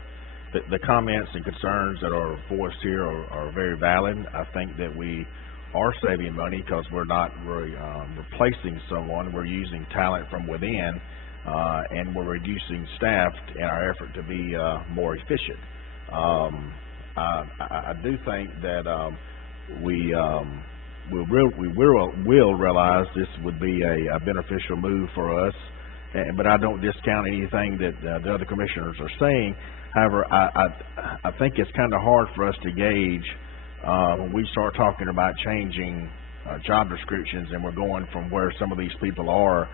comments and concerns that are voiced here are very valid. I think that we are saving money because we're not replacing someone. We're using talent from within, and we're reducing staff in our effort to be more efficient. I do think that we will realize this would be a beneficial move for us, but I don't discount anything that the other commissioners are saying. However, I think it's kind of hard for us to gauge when we start talking about changing job descriptions and we're going from where some of these people are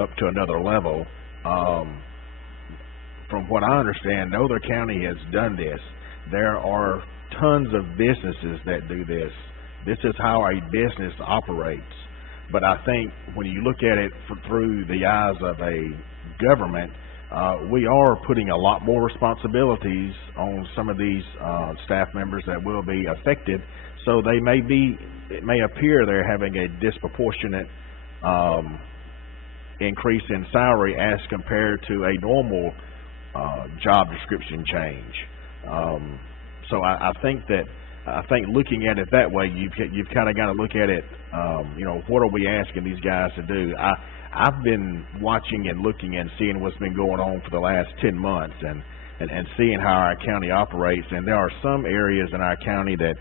up to another level. From what I understand, no other county has done this. There are tons of businesses that do this. This is how a business operates. But I think when you look at it through the eyes of a government, we are putting a lot more responsibilities on some of these staff members that will be affected. So it may appear they're having a disproportionate increase in salary as compared to a normal job description change. So I think looking at it that way, you've kind of got to look at it. What are we asking these guys to do? I've been watching and looking and seeing what's been going on for the last 10 months and seeing how our county operates. And there are some areas in our county that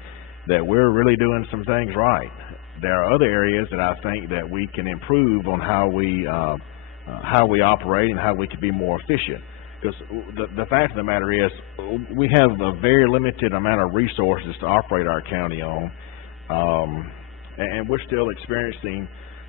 we're really doing some things right. There are other areas that I think that we can improve on how we operate and how we can be more efficient. Because the fact of the matter is, we have a very limited amount of resources to operate our county on, and we're still experiencing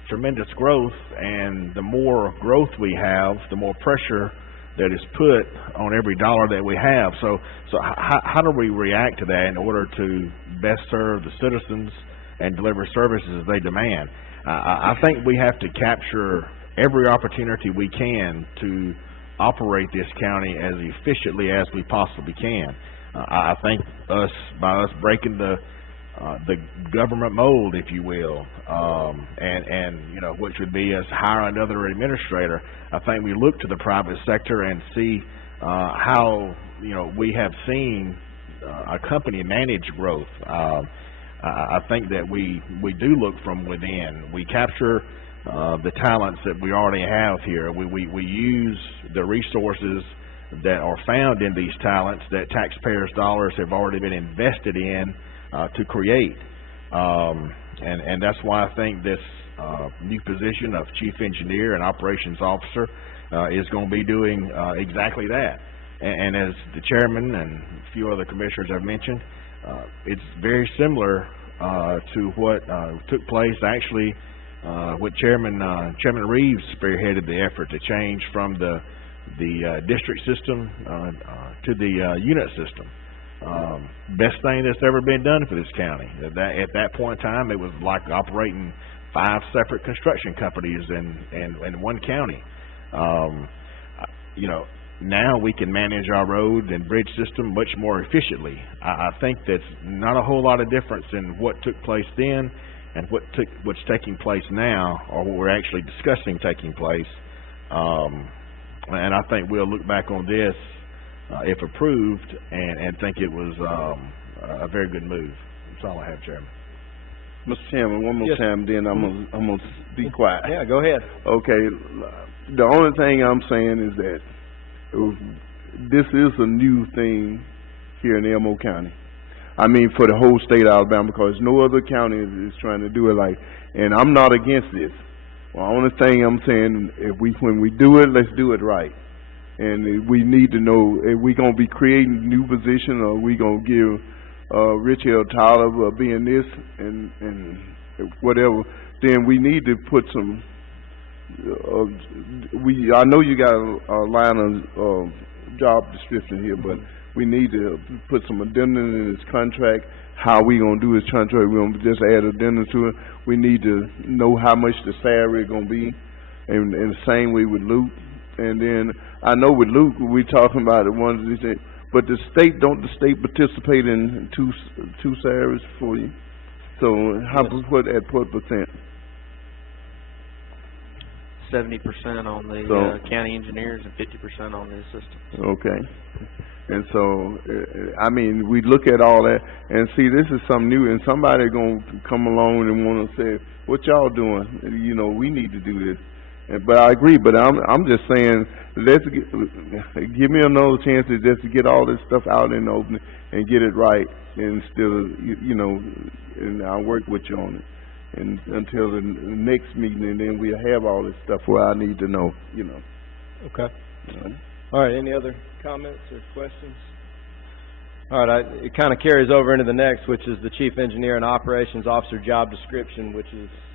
tremendous growth. And the more growth we have, the more pressure that is put on every dollar that we have. So how do we react to that in order to best serve the citizens and deliver services they demand? I think we have to capture every opportunity we can to operate this county as efficiently as we possibly can. I think by us breaking the government mold, if you will, and you know, which would be us hire another administrator, I think we look to the private sector and see how, you know, we have seen a company manage growth. I think that we do look from within. We capture the talents that we already have here. We use the resources that are found in these talents that taxpayers' dollars have already been invested in to create. And that's why I think this new position of Chief Engineer and Operations Officer is going to be doing exactly that. And as the Chairman and a few other Commissioners have mentioned, it's very similar to what took place actually when Chairman Reeves spearheaded the effort to change from the district system to the unit system. Best thing that's ever been done for this county. At that point in time, it was like operating 5 separate construction companies in one county. You know, now we can manage our road and bridge system much more efficiently. I think that's not a whole lot of difference in what took place then and what's taking place now, or what we're actually discussing taking place. And I think we'll look back on this, if approved, and think it was a very good move. That's all I have, Chairman. Mr. Chairman, one more time, then I'm gonna be quiet. Yeah, go ahead. Okay, the only thing I'm saying is that this is a new thing here in Elmo County. I mean, for the whole state of Alabama, because no other county is trying to do it like, and I'm not against this. Well, the only thing I'm saying, when we do it, let's do it right. And we need to know if we're going to be creating new position, or we going to give Rich L. Tyler being this and whatever, then we need to put some, I know you got a line of job description here, but we need to put some addendum in his contract. How we gonna do his contract? We're gonna just add addendum to it. We need to know how much the salary is gonna be, and the same way with Luke. And then I know with Luke, we talking about the ones that say, but the state, don't the state participate in two salaries for you? So how what at what percent? 70% on the county engineers and 50% on the assistants. Okay. And so, I mean, we look at all that and see this is something new, and somebody gonna come along and want to say, "What y'all doing? You know, we need to do this." But I agree. But I'm just saying, give me another chance to just to get all this stuff out in the open and get it right, and still, you know, and I'll work with you on it. And until the next meeting, and then we'll have all this stuff where I need to know, you know. Okay. All right, any other comments or questions? All right, it kind of carries over into the next, which is the Chief Engineer and Operations Officer job description, which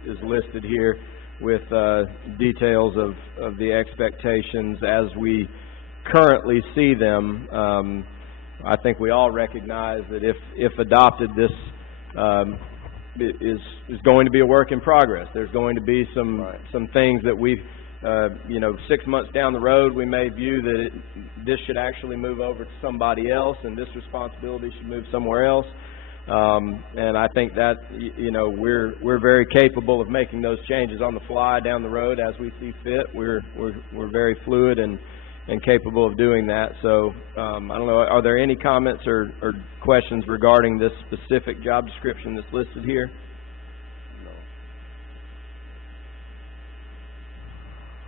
is listed here with details of the expectations as we currently see them. I think we all recognize that if adopted, this is going to be a work in progress. There's going to be some things that we've, you know, 6 months down the road, we may view that this should actually move over to somebody else, and this responsibility should move somewhere else. And I think that, you know, we're very capable of making those changes on the fly down the road as we see fit. We're very fluid and capable of doing that. So I don't know, are there any comments or questions regarding this specific job description that's listed here?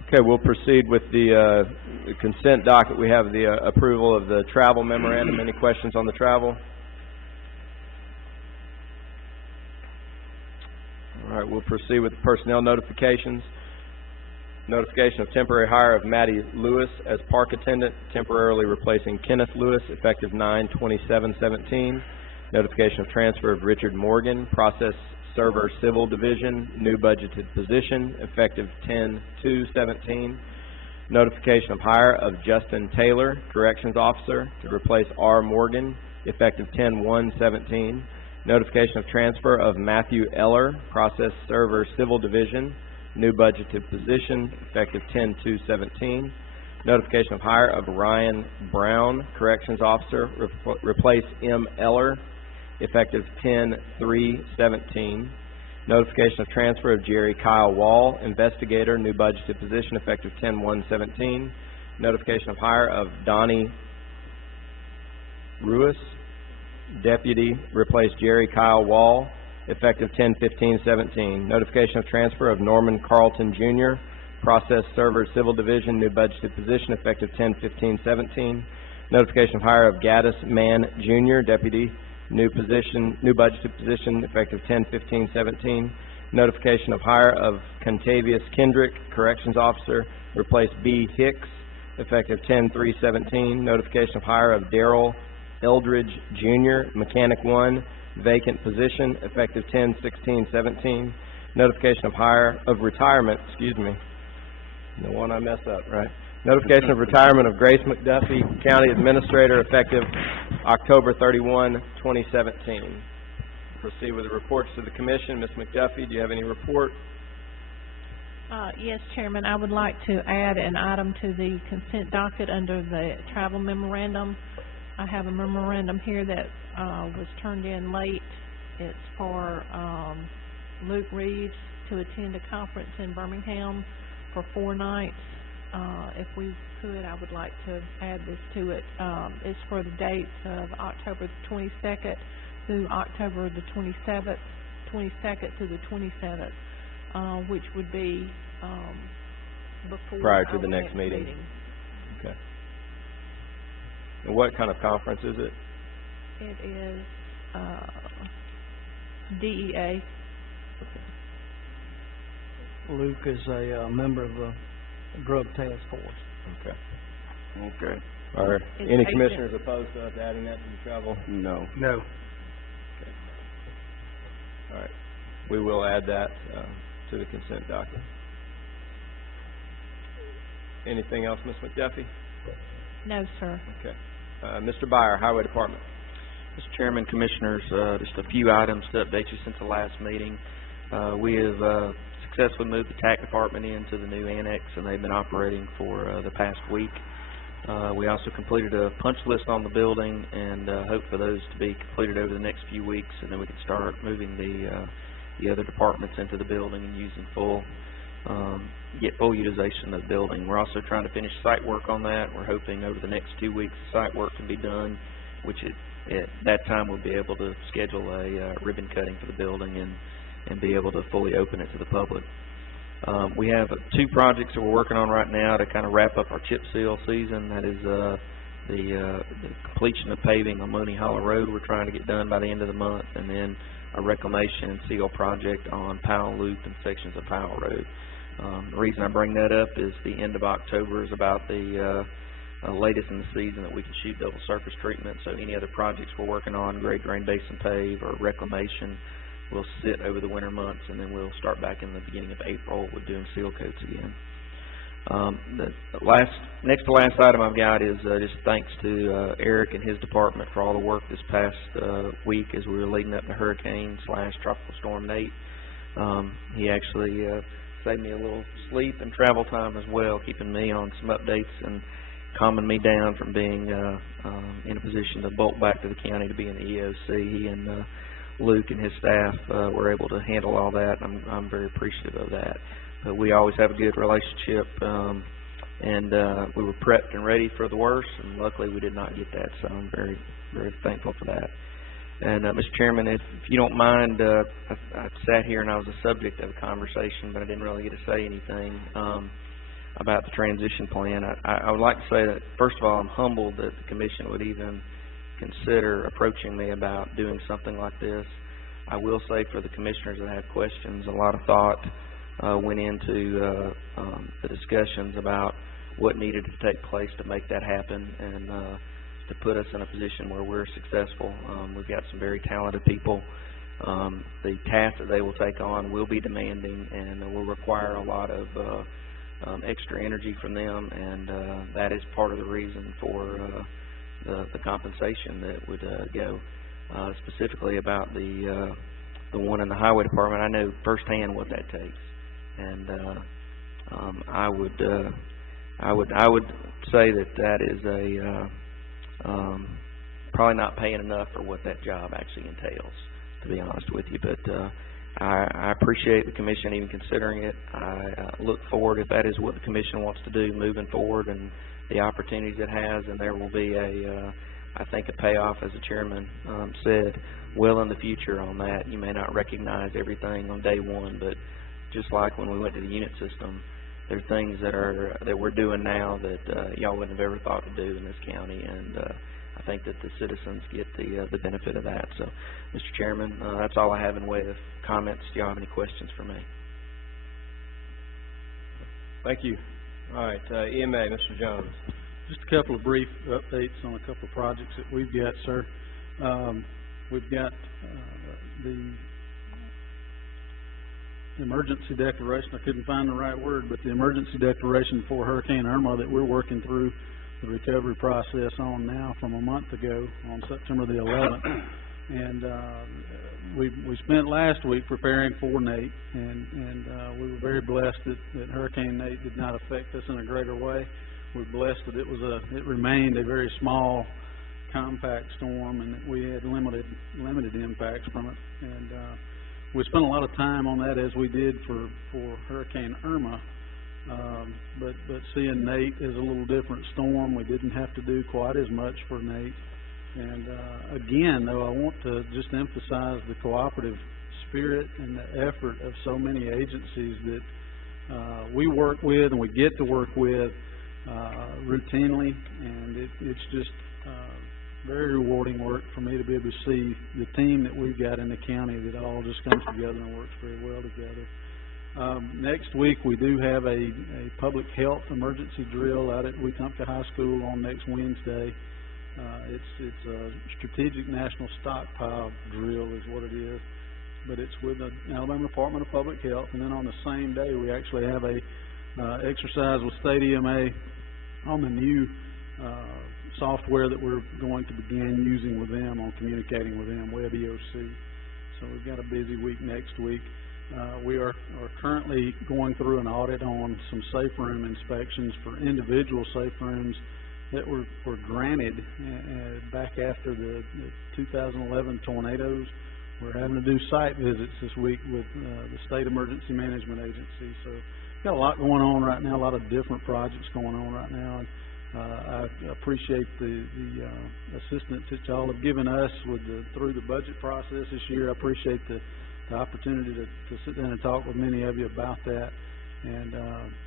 Okay, we'll proceed with the consent docket. We have the approval of the travel memorandum. Any questions on the travel? All right, we'll proceed with the personnel notifications. Notification of temporary hire of Maddie Lewis as park attendant, temporarily replacing Kenneth Lewis, effective 9/27/17. Notification of transfer of Richard Morgan, process server civil division, new budgeted position, effective 10/2/17. Notification of hire of Justin Taylor, Corrections Officer, to replace R. Morgan, effective 10/1/17. Notification of transfer of Matthew Eller, Process Server Civil Division, new budgeted position, effective 10/2/17. Notification of hire of Ryan Brown, Corrections Officer, replace M. Eller, effective 10/3/17. Notification of transfer of Jerry Kyle Wall, Investigator, new budgeted position, effective 10/1/17. Notification of hire of Donnie Ruiz, Deputy, replace Jerry Kyle Wall, effective 10/15/17. Notification of transfer of Norman Carlton Jr., Process Server Civil Division, new budgeted position, effective 10/15/17. Notification of hire of Gaddis Mann Jr., Deputy, new budgeted position, effective 10/15/17. Notification of hire of Contavious Kendrick, Corrections Officer, replace B. Hicks, effective 10/3/17. Notification of hire of Darrell Eldridge Jr., Mechanic 1, vacant position, effective 10/16/17. Notification of retirement, the one I messed up, right? Notification of retirement of Grace McDuffie, County Administrator, effective October 31, 2017. Proceed with the reports to the Commission. Ms. McDuffie, do you have any report? Yes, Chairman. I would like to add an item to the consent docket under the travel memorandum. I have a memorandum here that was turned in late. It's for Luke Reeves to attend a conference in Birmingham for 4 nights. If we could, I would like to add this to it. It's for the dates of October the 22nd through October the 22nd to the 27th, which would be before prior to our the next meeting. Okay. And what kind of conference is it? It is DEA. Luke is a member of the Drug Task Force. Okay. Okay. Are It's any agent. commissioners opposed to us adding that to the travel? No. No. All right. We will add that to the consent docket. Anything else, Ms. McDuffie? No, sir. Okay. Mr. Byer, Highway Department. Mr. Chairman, Commissioners, just a few items to update you since the last meeting. We have successfully moved the TAC department into the new annex, and they've been operating for the past week. We also completed a punch list on the building, and hope for those to be completed over the next few weeks, and then we can start moving the other departments into the building and using get full utilization of the building. We're also trying to finish site work on that. We're hoping over the next 2 weeks the site work can be done, which at that time we'll be able to schedule a ribbon cutting for the building and be able to fully open it to the public. We have 2 projects that we're working on right now to kind of wrap up our chip seal season. That is the completion of paving on Mooney Hollow Road we're trying to get done by the end of the month, and then a reclamation and seal project on Powell Loop and sections of Powell Road. The reason I bring that up is the end of October is about the latest in the season that we can shoot double surface treatment, so any other projects we're working on, grade drain basin pave or reclamation, will sit over the winter months, and then we'll start back in the beginning of April with doing seal coats again. The next to last item I've got is just thanks to Eric and his department for all the work this past week as we were leading up to Hurricane/Tropical Storm Nate. He actually saved me a little sleep and travel time as well, keeping me on some updates and calming me down from being in a position to bolt back to the county to be in the EOC. He and Luke and his staff were able to handle all that. I'm very appreciative of that. But we always have a good relationship, and we were prepped and ready for the worst, and luckily we did not get that, so I'm very, very thankful for that. And Mr. Chairman, if you don't mind, I sat here and I was a subject of a conversation, but I didn't really get to say anything about the transition plan. I would like to say that, first of all, I'm humbled that the Commission would even consider approaching me about doing something like this. I will say for the Commissioners that have questions, a lot of thought went into the discussions about what needed to take place to make that happen and to put us in a position where we're successful. We've got some very talented people. The tasks that they will take on will be demanding and will require a lot of extra energy from them, and that is part of the reason for the compensation that would go. Specifically about the one in the highway department, I know firsthand what that takes, and I would say that is probably not paying enough for what that job actually entails, to be honest with you. But I appreciate the commission even considering it. I look forward, if that is what the commission wants to do moving forward and the opportunities it has, and there will be I think a payoff, as the chairman said, well in the future on that. You may not recognize everything on day one, but just like when we went to the unit system, there are things that we're doing now that y'all wouldn't have ever thought to do in this county, and I think that the citizens get the benefit of that. So, Mr. Chairman, that's all I have in way of comments. Do y'all have any questions for me? Thank you. All right, EMA, Mr. Jones. Just a couple of brief updates on a couple of projects that we've got, sir. We've got the emergency declaration. I couldn't find the right word, but the emergency declaration for Hurricane Irma that we're working through the recovery process on now from a month ago on September the 11th. And we spent last week preparing for Nate, and we were very blessed that Hurricane Nate did not affect us in a greater way. We're blessed that it remained a very small, compact storm, and that we had limited impacts from it. And we spent a lot of time on that, as we did for Hurricane Irma. But seeing Nate as a little different storm, we didn't have to do quite as much for Nate. And again, though, I want to just emphasize the cooperative spirit and the effort of so many agencies that we work with and we get to work with routinely, and it's just very rewarding work for me to be able to see the team that we've got in the county that all just comes together and works very well together. Next week we do have a public health emergency drill out at Wetumpka High School on next Wednesday. It's a strategic national stockpile drill is what it is, but it's with the Alabama Department of Public Health. And then on the same day we actually have a exercise with State EMA on the new software that we're going to begin using with them on communicating with them, WebEOC. So we've got a busy week next week. We are currently going through an audit on some safe room inspections for individual safe rooms that were granted back after the 2011 tornadoes. We're having to do site visits this week with the State Emergency Management Agency. So got a lot going on right now, a lot of different projects going on right now. And I appreciate the assistance that y'all have given us through the budget process this year. I appreciate the opportunity to sit down and talk with many of you about that, and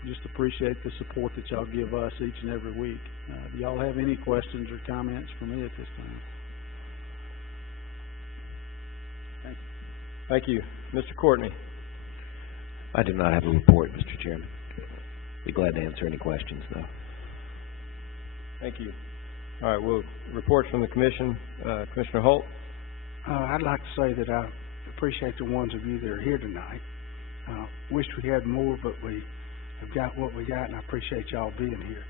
just appreciate the support that y'all give us each and every week. Do y'all have any questions or comments for me at this time? Thank you. Thank you. Mr. Courtney. I do not have a report, Mr. Chairman. Be glad to answer any questions, though. Thank you. All right, well, reports from the commission. Commissioner Holt. I'd like to say that I appreciate the ones of you that are here tonight. Wish we had more, but we have got what we got, and I appreciate y'all being here.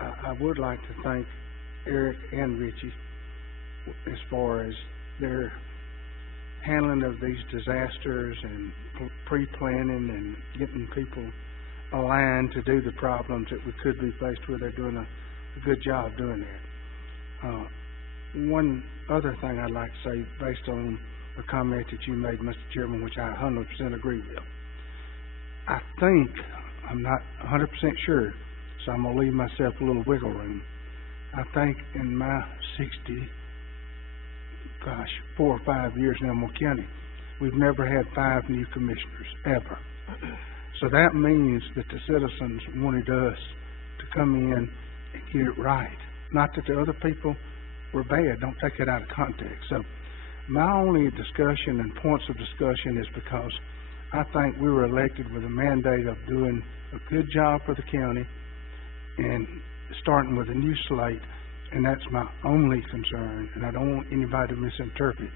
I would like to thank Eric and Richie as far as their handling of these disasters and pre-planning and getting people aligned to do the problems that we could be faced with. They're doing a good job doing that. One other thing I'd like to say, based on a comment that you made, Mr. Chairman, which I 100% agree with. I think, I'm not 100% sure, so I'm going to leave myself a little wiggle room. I think in my 4 or 5 years in Elmore County, we've never had 5 new commissioners, ever. So that means that the citizens wanted us to come in and get it right. Not that the other people were bad, don't take it out of context. So my only discussion and points of discussion is because I think we were elected with a mandate of doing a good job for the county and starting with a new slate, and that's my only concern, and I don't want anybody to misinterpret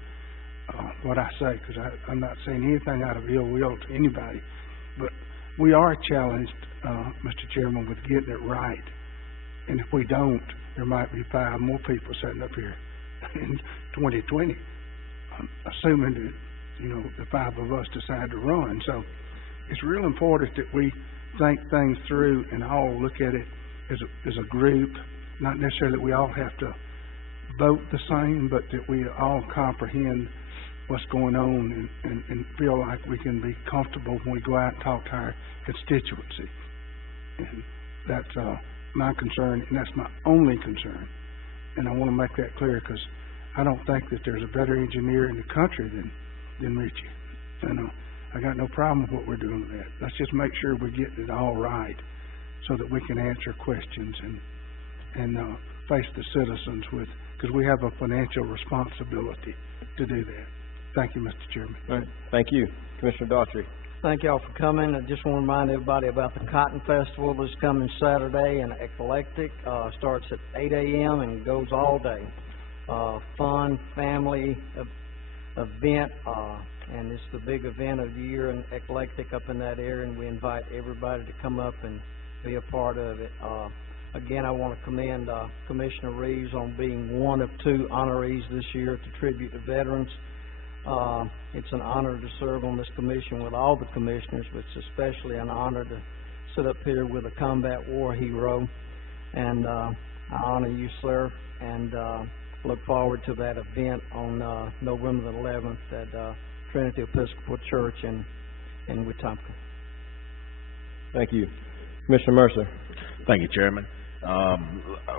what I say, because I'm not saying anything out of ill will to anybody, but we are challenged Mr. Chairman, with getting it right. And if we don't, there might be 5 more people sitting up here in 2020, assuming that, the 5 of us decide to run. So it's real important that we think things through and all look at it as a group, not necessarily that we all have to vote the same, but that we all comprehend what's going on and feel like we can be comfortable when we go out and talk to our constituency. And that's my concern, and that's my only concern. And I want to make that clear, because I don't think that there's a better engineer in the country than Richie. And I got no problem with what we're doing with that. Let's just make sure we're getting it all right, so that we can answer questions and face the citizens because we have a financial responsibility to do that. Thank you, Mr. Chairman. All right. Thank you. Commissioner Daughtry. Thank y'all for coming. I just want to remind everybody about the Cotton Festival that's coming Saturday in Eclectic. Starts at 8 a.m. and goes all day. Fun, family event, and it's the big event of the year in Eclectic up in that area, and we invite everybody to come up and be a part of it. Again, I want to commend Commissioner Reeves on being one of 2 honorees this year to tribute to veterans. It's an honor to serve on this commission with all the commissioners, but it's especially an honor to sit up here with a combat war hero. And I honor you, sir, and look forward to that event on November the 11th at Trinity Episcopal Church in Wetumpka. Thank you. Commissioner Mercer. Thank you, Chairman. I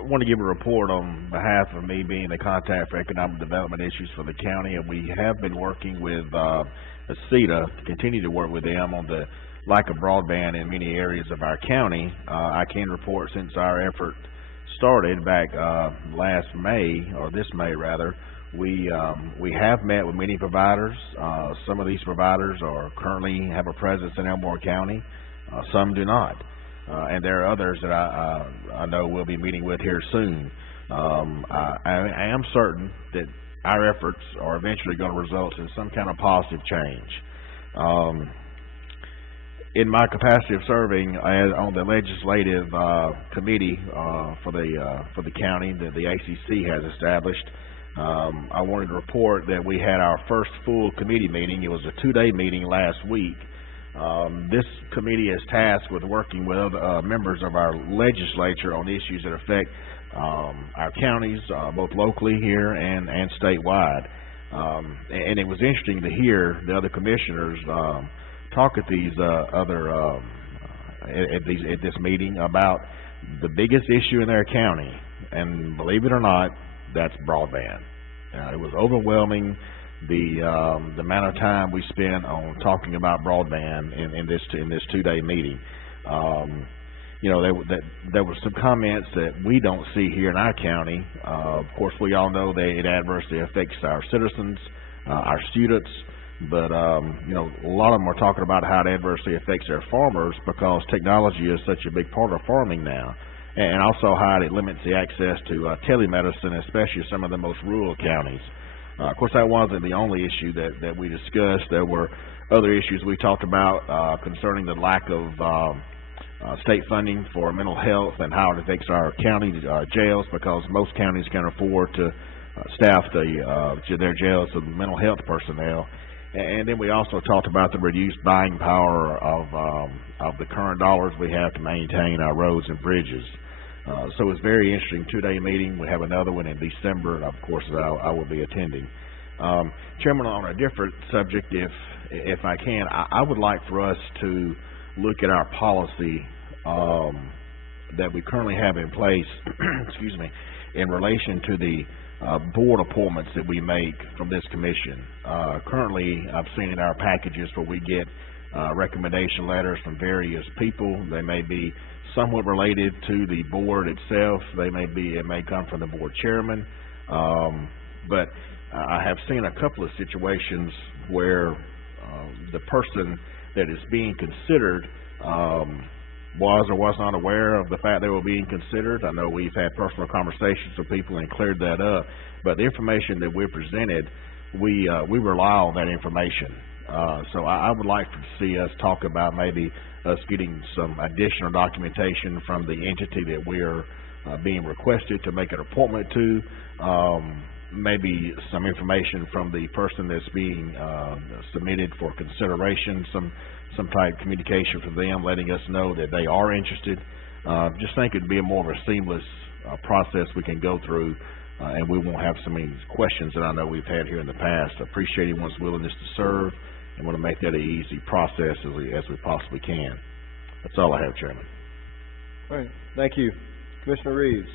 want to give a report on behalf of me being the contact for economic development issues for the county, and we have been working with ACETA, to continue to work with them on the lack of broadband in many areas of our county. I can report since our effort started back last May, or this May rather, we have met with many providers. Some of these providers currently have a presence in Elmore County. Some do not. And there are others that I know we'll be meeting with here soon. I am certain that our efforts are eventually going to result in some kind of positive change. In my capacity of serving on the legislative committee for the county that the ACC has established, I wanted to report that we had our first full committee meeting. It was a 2-day meeting last week. This committee is tasked with working with other members of our legislature on issues that affect our counties, both locally here and statewide. And it was interesting to hear the other commissioners talk at these at this meeting about the biggest issue in their county, and believe it or not, that's broadband. It was overwhelming. The amount of time we spent on talking about broadband in this 2-day meeting. There were some comments that we don't see here in our county. Of course, we all know that it adversely affects our citizens, our students, but a lot of them are talking about how it adversely affects their farmers, because technology is such a big part of farming now, and also how it limits the access to telemedicine, especially some of the most rural counties. Of course, that wasn't the only issue that we discussed. There were other issues we talked about concerning the lack of state funding for mental health and how it affects our county jails, because most counties can afford to staff their jails with mental health personnel. And then we also talked about the reduced buying power of the current dollars we have to maintain our roads and bridges. So it was a very interesting 2-day meeting. We have another one in December, and of course I will be attending. Chairman, on a different subject, if I can, I would like for us to look at our policy that we currently have in place excuse me, in relation to the board appointments that we make from this commission. Currently, I've seen in our packages where we get recommendation letters from various people. They may be somewhat related to the board itself. It may come from the board chairman, but I have seen a couple of situations where the person that is being considered was or was not aware of the fact they were being considered. I know we've had personal conversations with people and cleared that up, but the information that we're presented, we rely on that information. So I would like to see us talk about maybe us getting some additional documentation from the entity that we're being requested to make an appointment to. Maybe some information from the person that's being submitted for consideration, some type of communication from them letting us know that they are interested. Just think it'd be a more of a seamless process we can go through, and we won't have so many questions that I know we've had here in the past. I appreciate everyone's willingness to serve and want to make that an easy process as we possibly can. That's all I have, Chairman. All right, thank you. Commissioner Reeves.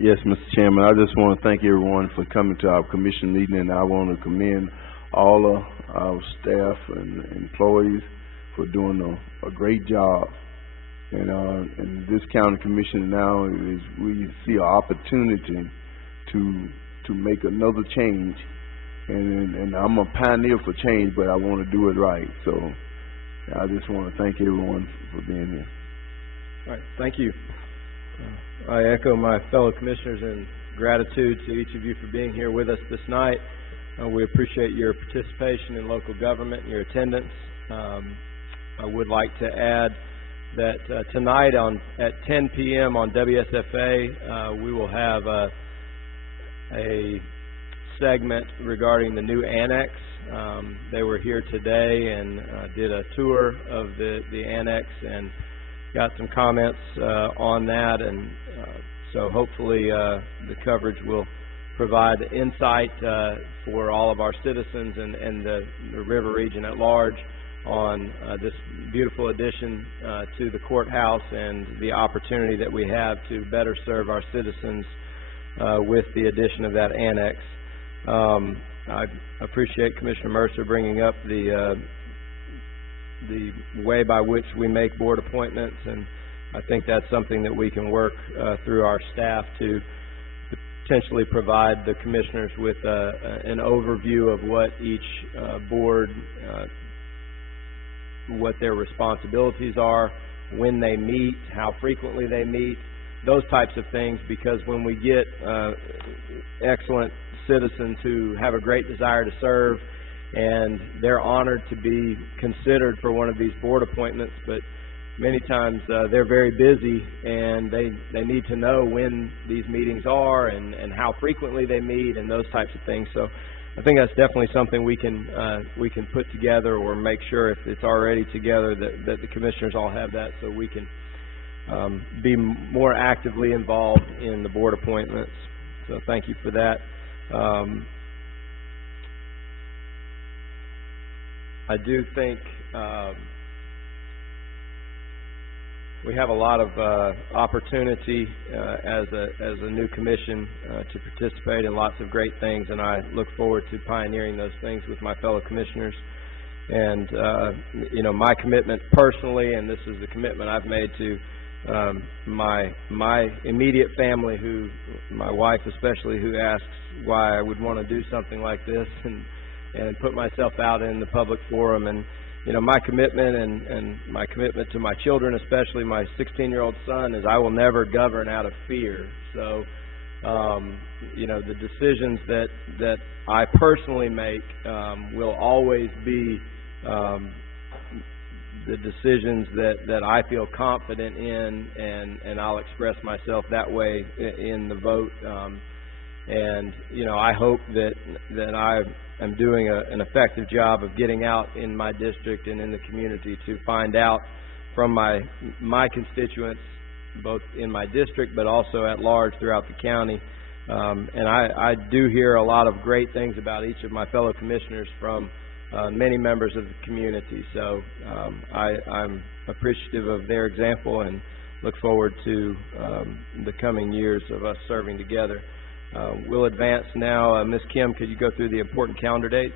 Yes, Mr. Chairman, I just want to thank everyone for coming to our commission meeting, and I want to commend all of our staff and employees for doing a great job. And this county commission now is, we see an opportunity to make another change. And I'm a pioneer for change, but I want to do it right. So I just want to thank everyone for being here. All right, thank you. I echo my fellow commissioners in gratitude to each of you for being here with us this night. We appreciate your participation in local government and your attendance. I would like to add that tonight at 10 p.m. on WSFA, we will have a segment regarding the new annex. They were here today and did a tour of the annex and got some comments on that, and so hopefully the coverage will provide insight for all of our citizens and the river region at large on this beautiful addition to the courthouse and the opportunity that we have to better serve our citizens with the addition of that annex. I appreciate Commissioner Mercer bringing up the way by which we make board appointments, and I think that's something that we can work through our staff to potentially provide the commissioners with an overview of what each board, what their responsibilities are, when they meet, how frequently they meet, those types of things, because when we get excellent citizens who have a great desire to serve and they're honored to be considered for one of these board appointments, but many times they're very busy and they need to know when these meetings are and how frequently they meet and those types of things. So I think that's definitely something we can put together, or make sure if it's already together that the commissioners all have that, so we can be more actively involved in the board appointments. So thank you for that. I do think we have a lot of opportunity as a new commission to participate in lots of great things, and I look forward to pioneering those things with my fellow commissioners. And you know, my commitment personally, and this is the commitment I've made to my immediate family, who, my wife especially, who asks why I would want to do something like this and put myself out in the public forum. And you know, my commitment and my commitment to my children, especially my 16-year-old son, is I will never govern out of fear. So you know, the decisions that I personally make will always be the decisions that I feel confident in, and I'll express myself that way in the vote. And you know, I hope that I'm doing an effective job of getting out in my district and in the community to find out from my constituents, both in my district but also at large throughout the county. And I do hear a lot of great things about each of my fellow commissioners from many members of the community. So I'm appreciative of their example and look forward to the coming years of us serving together. We'll advance now. Ms. Kim, could you go through the important calendar dates?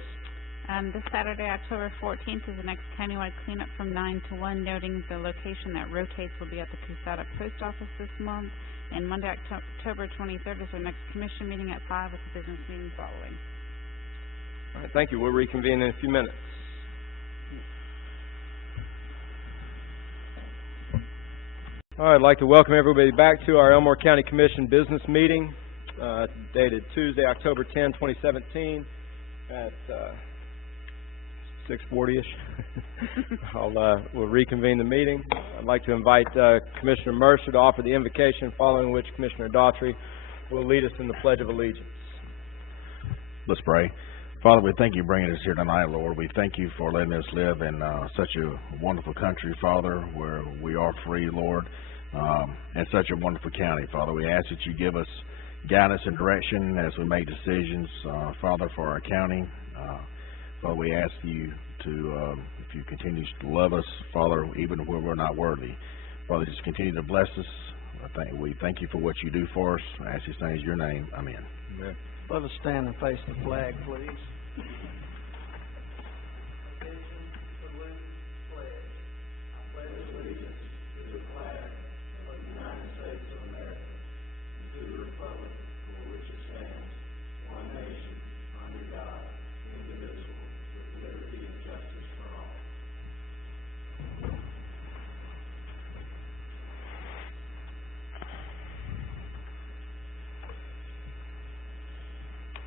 This Saturday, October 14th, is the next countywide cleanup from 9 to 1, noting the location that rotates will be at the Cusata Post Office this month. And Monday, October 23rd, is our next commission meeting at 5 with the business meeting following. All right, thank you. We'll reconvene in a few minutes. All right, I'd like to welcome everybody back to our Elmore County Commission business meeting, dated Tuesday, October 10, 2017, at 6:40-ish. We'll reconvene the meeting. I'd like to invite Commissioner Mercer to offer the invocation, following which Commissioner Daughtry will lead us in the Pledge of Allegiance. Let's pray. Father, we thank you for bringing us here tonight, Lord. We thank you for letting us live in such a wonderful country, Father, where we are free, Lord, and such a wonderful county, Father. We ask that you give us guidance and direction as we make decisions, Father, for our county. Father, we ask you to, if you continue to love us, Father, even when we're not worthy. Father, just continue to bless us. We thank you for what you do for us. I ask these things in your name. Amen. Amen. Let us stand and face the flag, please.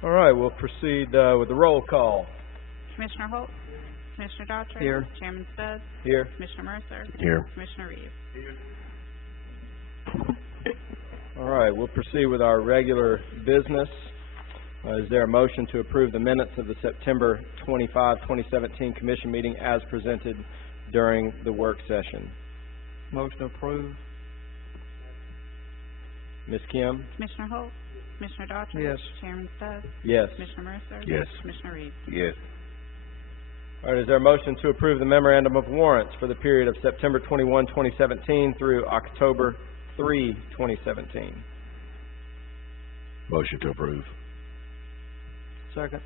All right, we'll proceed with the roll call. Commissioner Holt, Commissioner Daughtry. Here. Chairman Stubbs. Here. Commissioner Mercer. Here. Commissioner Reeves. All right, we'll proceed with our regular business. Is there a motion to approve the minutes of the September 25, 2017 Commission meeting as presented during the work session? Motion approved. Ms. Kim? Commissioner Holt, Commissioner Daughtry. Yes. Chairman Stubbs. Yes. Commissioner Mercer. Yes. Commissioner Reeves. Yes. All right, is there a motion to approve the memorandum of warrants for the period of September 21, 2017 through October 3, 2017? Motion to approve. Second.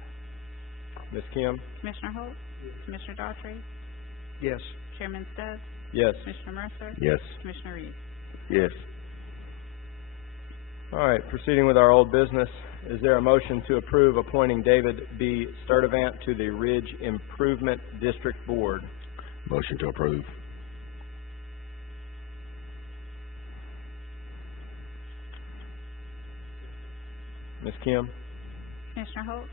Ms. Kim? Commissioner Holt, Commissioner Daughtry. Yes. Chairman Stubbs. Yes. Commissioner Mercer. Yes. Commissioner Reeves. Yes. All right, proceeding with our old business, is there a motion to approve appointing David B. Sturdivant to the Ridge Improvement District Board? Motion to approve. Ms. Kim? Commissioner Holt,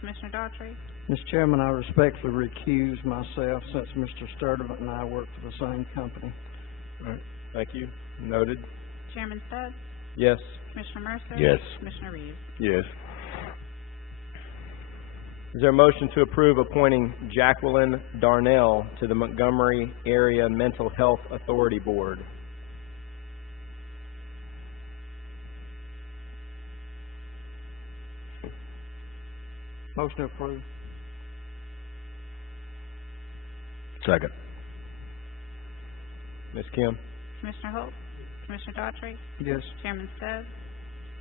Commissioner Daughtry. Mr. Chairman, I respectfully recuse myself since Mr. Sturdivant and I work for the same company. All right, thank you. Noted. Chairman Stubbs. Yes. Commissioner Mercer. Yes. Commissioner Reeves. Yes. Is there a motion to approve appointing Jacqueline Darnell to the Montgomery Area Mental Health Authority Board? Motion approved. Second. Ms. Kim? Commissioner Holt, Commissioner Daughtry. Yes. Chairman Stubbs.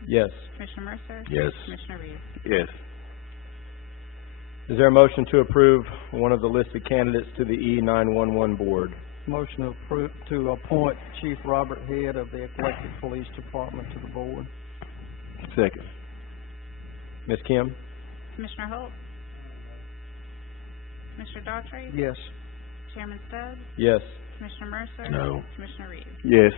Yes. Commissioner Mercer. Yes. Commissioner Reeves. Yes. Is there a motion to approve one of the listed candidates to the E911 Board? Motion approved to appoint Chief Robert Head of the Eclectic Police Department to the board. Second. Ms. Kim? Commissioner Holt. Commissioner Daughtry. Yes. Chairman Stubbs. Yes. Commissioner Mercer. No. Commissioner Reeves. Yes.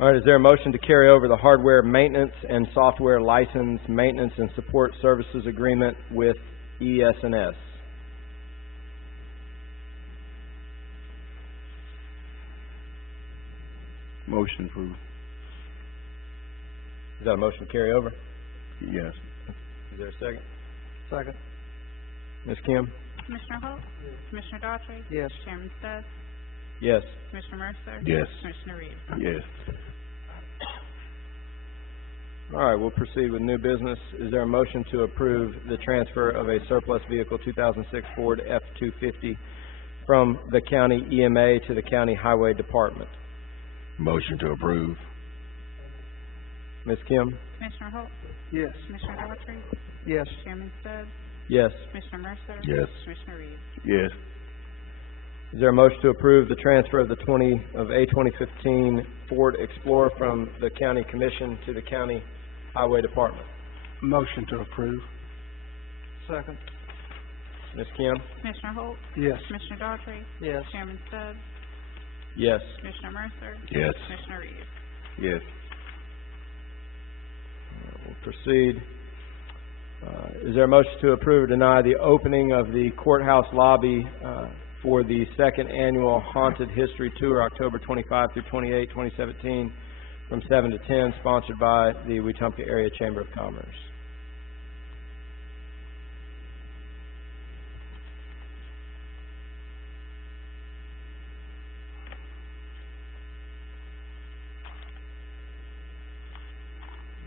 All right, is there a motion to carry over the hardware maintenance and software license maintenance and support services agreement with ES&S? Motion approved. Is that a motion to carry over? Yes. Is there a second? Second. Ms. Kim? Commissioner Holt. Commissioner Daughtry. Yes. Chairman Stubbs. Yes. Commissioner Mercer. Yes. Commissioner Reeves. Yes. All right, we'll proceed with new business. Is there a motion to approve the transfer of a surplus vehicle 2006 Ford F-250 from the county EMA to the county highway department? Motion to approve. Ms. Kim? Commissioner Holt. Yes. Commissioner Daughtry. Yes. Chairman Stubbs. Yes. Commissioner Mercer. Yes. Commissioner Reeves. Yes. Is there a motion to approve the transfer of the 2015 Ford Explorer from the county commission to the county highway department? Motion to approve. Second. Ms. Kim? Commissioner Holt. Yes. Commissioner Daughtry. Yes. Chairman Stubbs. Yes. Commissioner Mercer. Yes. Commissioner Reeves. Yes. We'll proceed. Is there a motion to approve or deny the opening of the courthouse lobby for the second annual Haunted History Tour, October 25 through 28, 2017, from 7 to 10, sponsored by the Wetumpka Area Chamber of Commerce?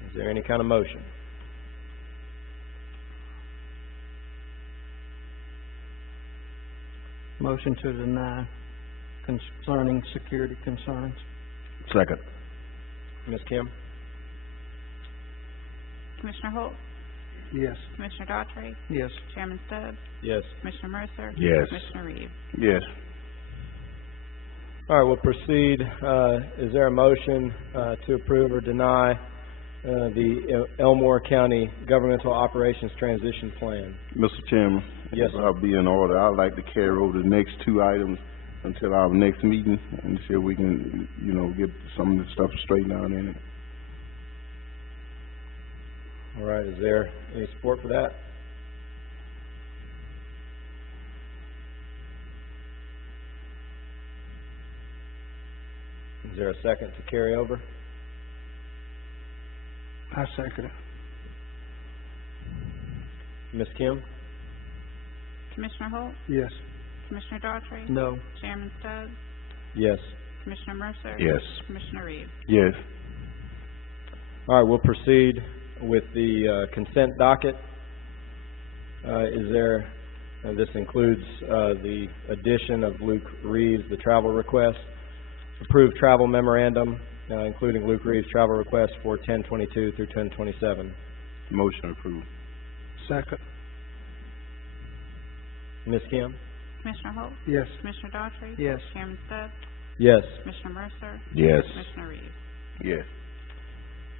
Is there any kind of motion? Motion to deny concerning security concerns. Second. Ms. Kim? Commissioner Holt, Yes. Commissioner Daughtry, Yes. Chairman Stubbs, Yes. Commissioner Mercer. Yes. Commissioner Reeves. Yes. All right, we'll proceed. Is there a motion to approve or deny the Elmore County Governmental Operations Transition Plan? Mr. Chairman. Yes, if I'll be in order. I'd like to carry over the next two items until our next meeting and see if we can, get some of the stuff straightened out in it. All right, is there any support for that? Is there a second to carry over? I second it. Ms. Kim? Commissioner Holt, Yes. Commissioner Daughtry, No. Chairman Stubbs, Yes. Commissioner Mercer. Yes. Commissioner Reeves. Yes. All right, we'll proceed with the consent docket. This includes the addition of Luke Reeves, the travel request, approved travel memorandum, including Luke Reeves' travel request for 10/22 through 10/27. Motion approved. Second. Ms. Kim? Commissioner Holt, Yes. Commissioner Daughtry. Yes. Chairman Stubbs, Yes. Commissioner Mercer. Yes. Commissioner Reeves. Yes.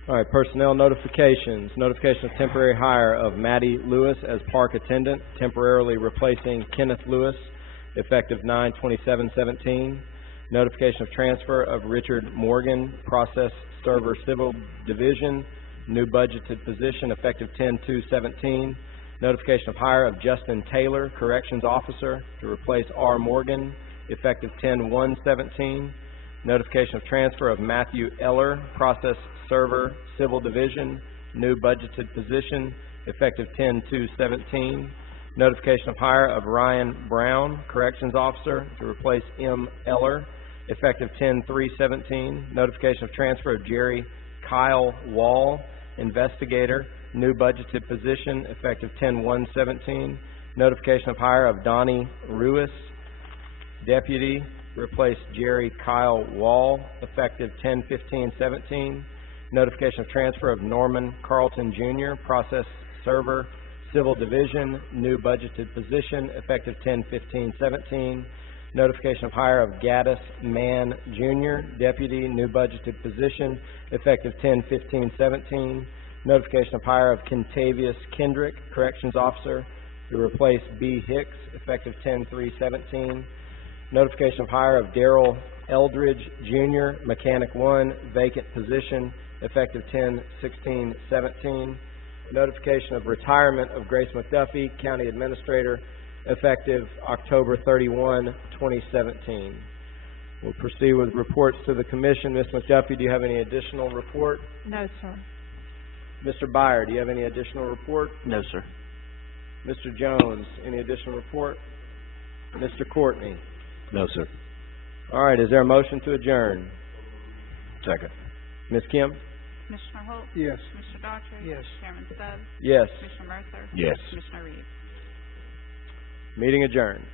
All right, personnel notifications. Notification of temporary hire of Maddie Lewis as park attendant, temporarily replacing Kenneth Lewis, effective 9/27/17. Notification of transfer of Richard Morgan, process server civil division, new budgeted position, effective 10/2/17. Notification of hire of Justin Taylor, corrections officer, to replace R. Morgan, effective 10/1/17. Notification of transfer of Matthew Eller, process server civil division, new budgeted position, effective 10/2/17. Notification of hire of Ryan Brown, corrections officer, to replace M. Eller, effective 10/3/17. Notification of transfer of Jerry Kyle Wall, investigator, new budgeted position, effective 10/1/17. Notification of hire of Donnie Ruiz, deputy, replace Jerry Kyle Wall, effective 10/15/17. Notification of transfer of Norman Carlton Jr., process server civil division, new budgeted position, effective 10/15/17. Notification of hire of Gaddis Mann Jr., deputy, new budgeted position, effective 10/15/17. Notification of hire of Kentavious Kendrick, corrections officer, to replace B. Hicks, effective 10/3/17. Notification of hire of Darrell Eldridge Jr., mechanic 1, vacant position, effective 10/16/17. Notification of retirement of Grace McDuffie, county administrator, effective October 31, 2017. We'll proceed with reports to the commission. Ms. McDuffie, do you have any additional report? No, sir. Mr. Byer, do you have any additional report? No, sir. Mr. Jones, any additional report? Mr. Courtney? No, sir. All right, is there a motion to adjourn? Second. Ms. Kim? Commissioner Holt, Yes. Commissioner Daughtry. Yes. Chairman Stubbs, Yes. Commissioner Mercer. Yes. Commissioner Reeves. Meeting adjourned.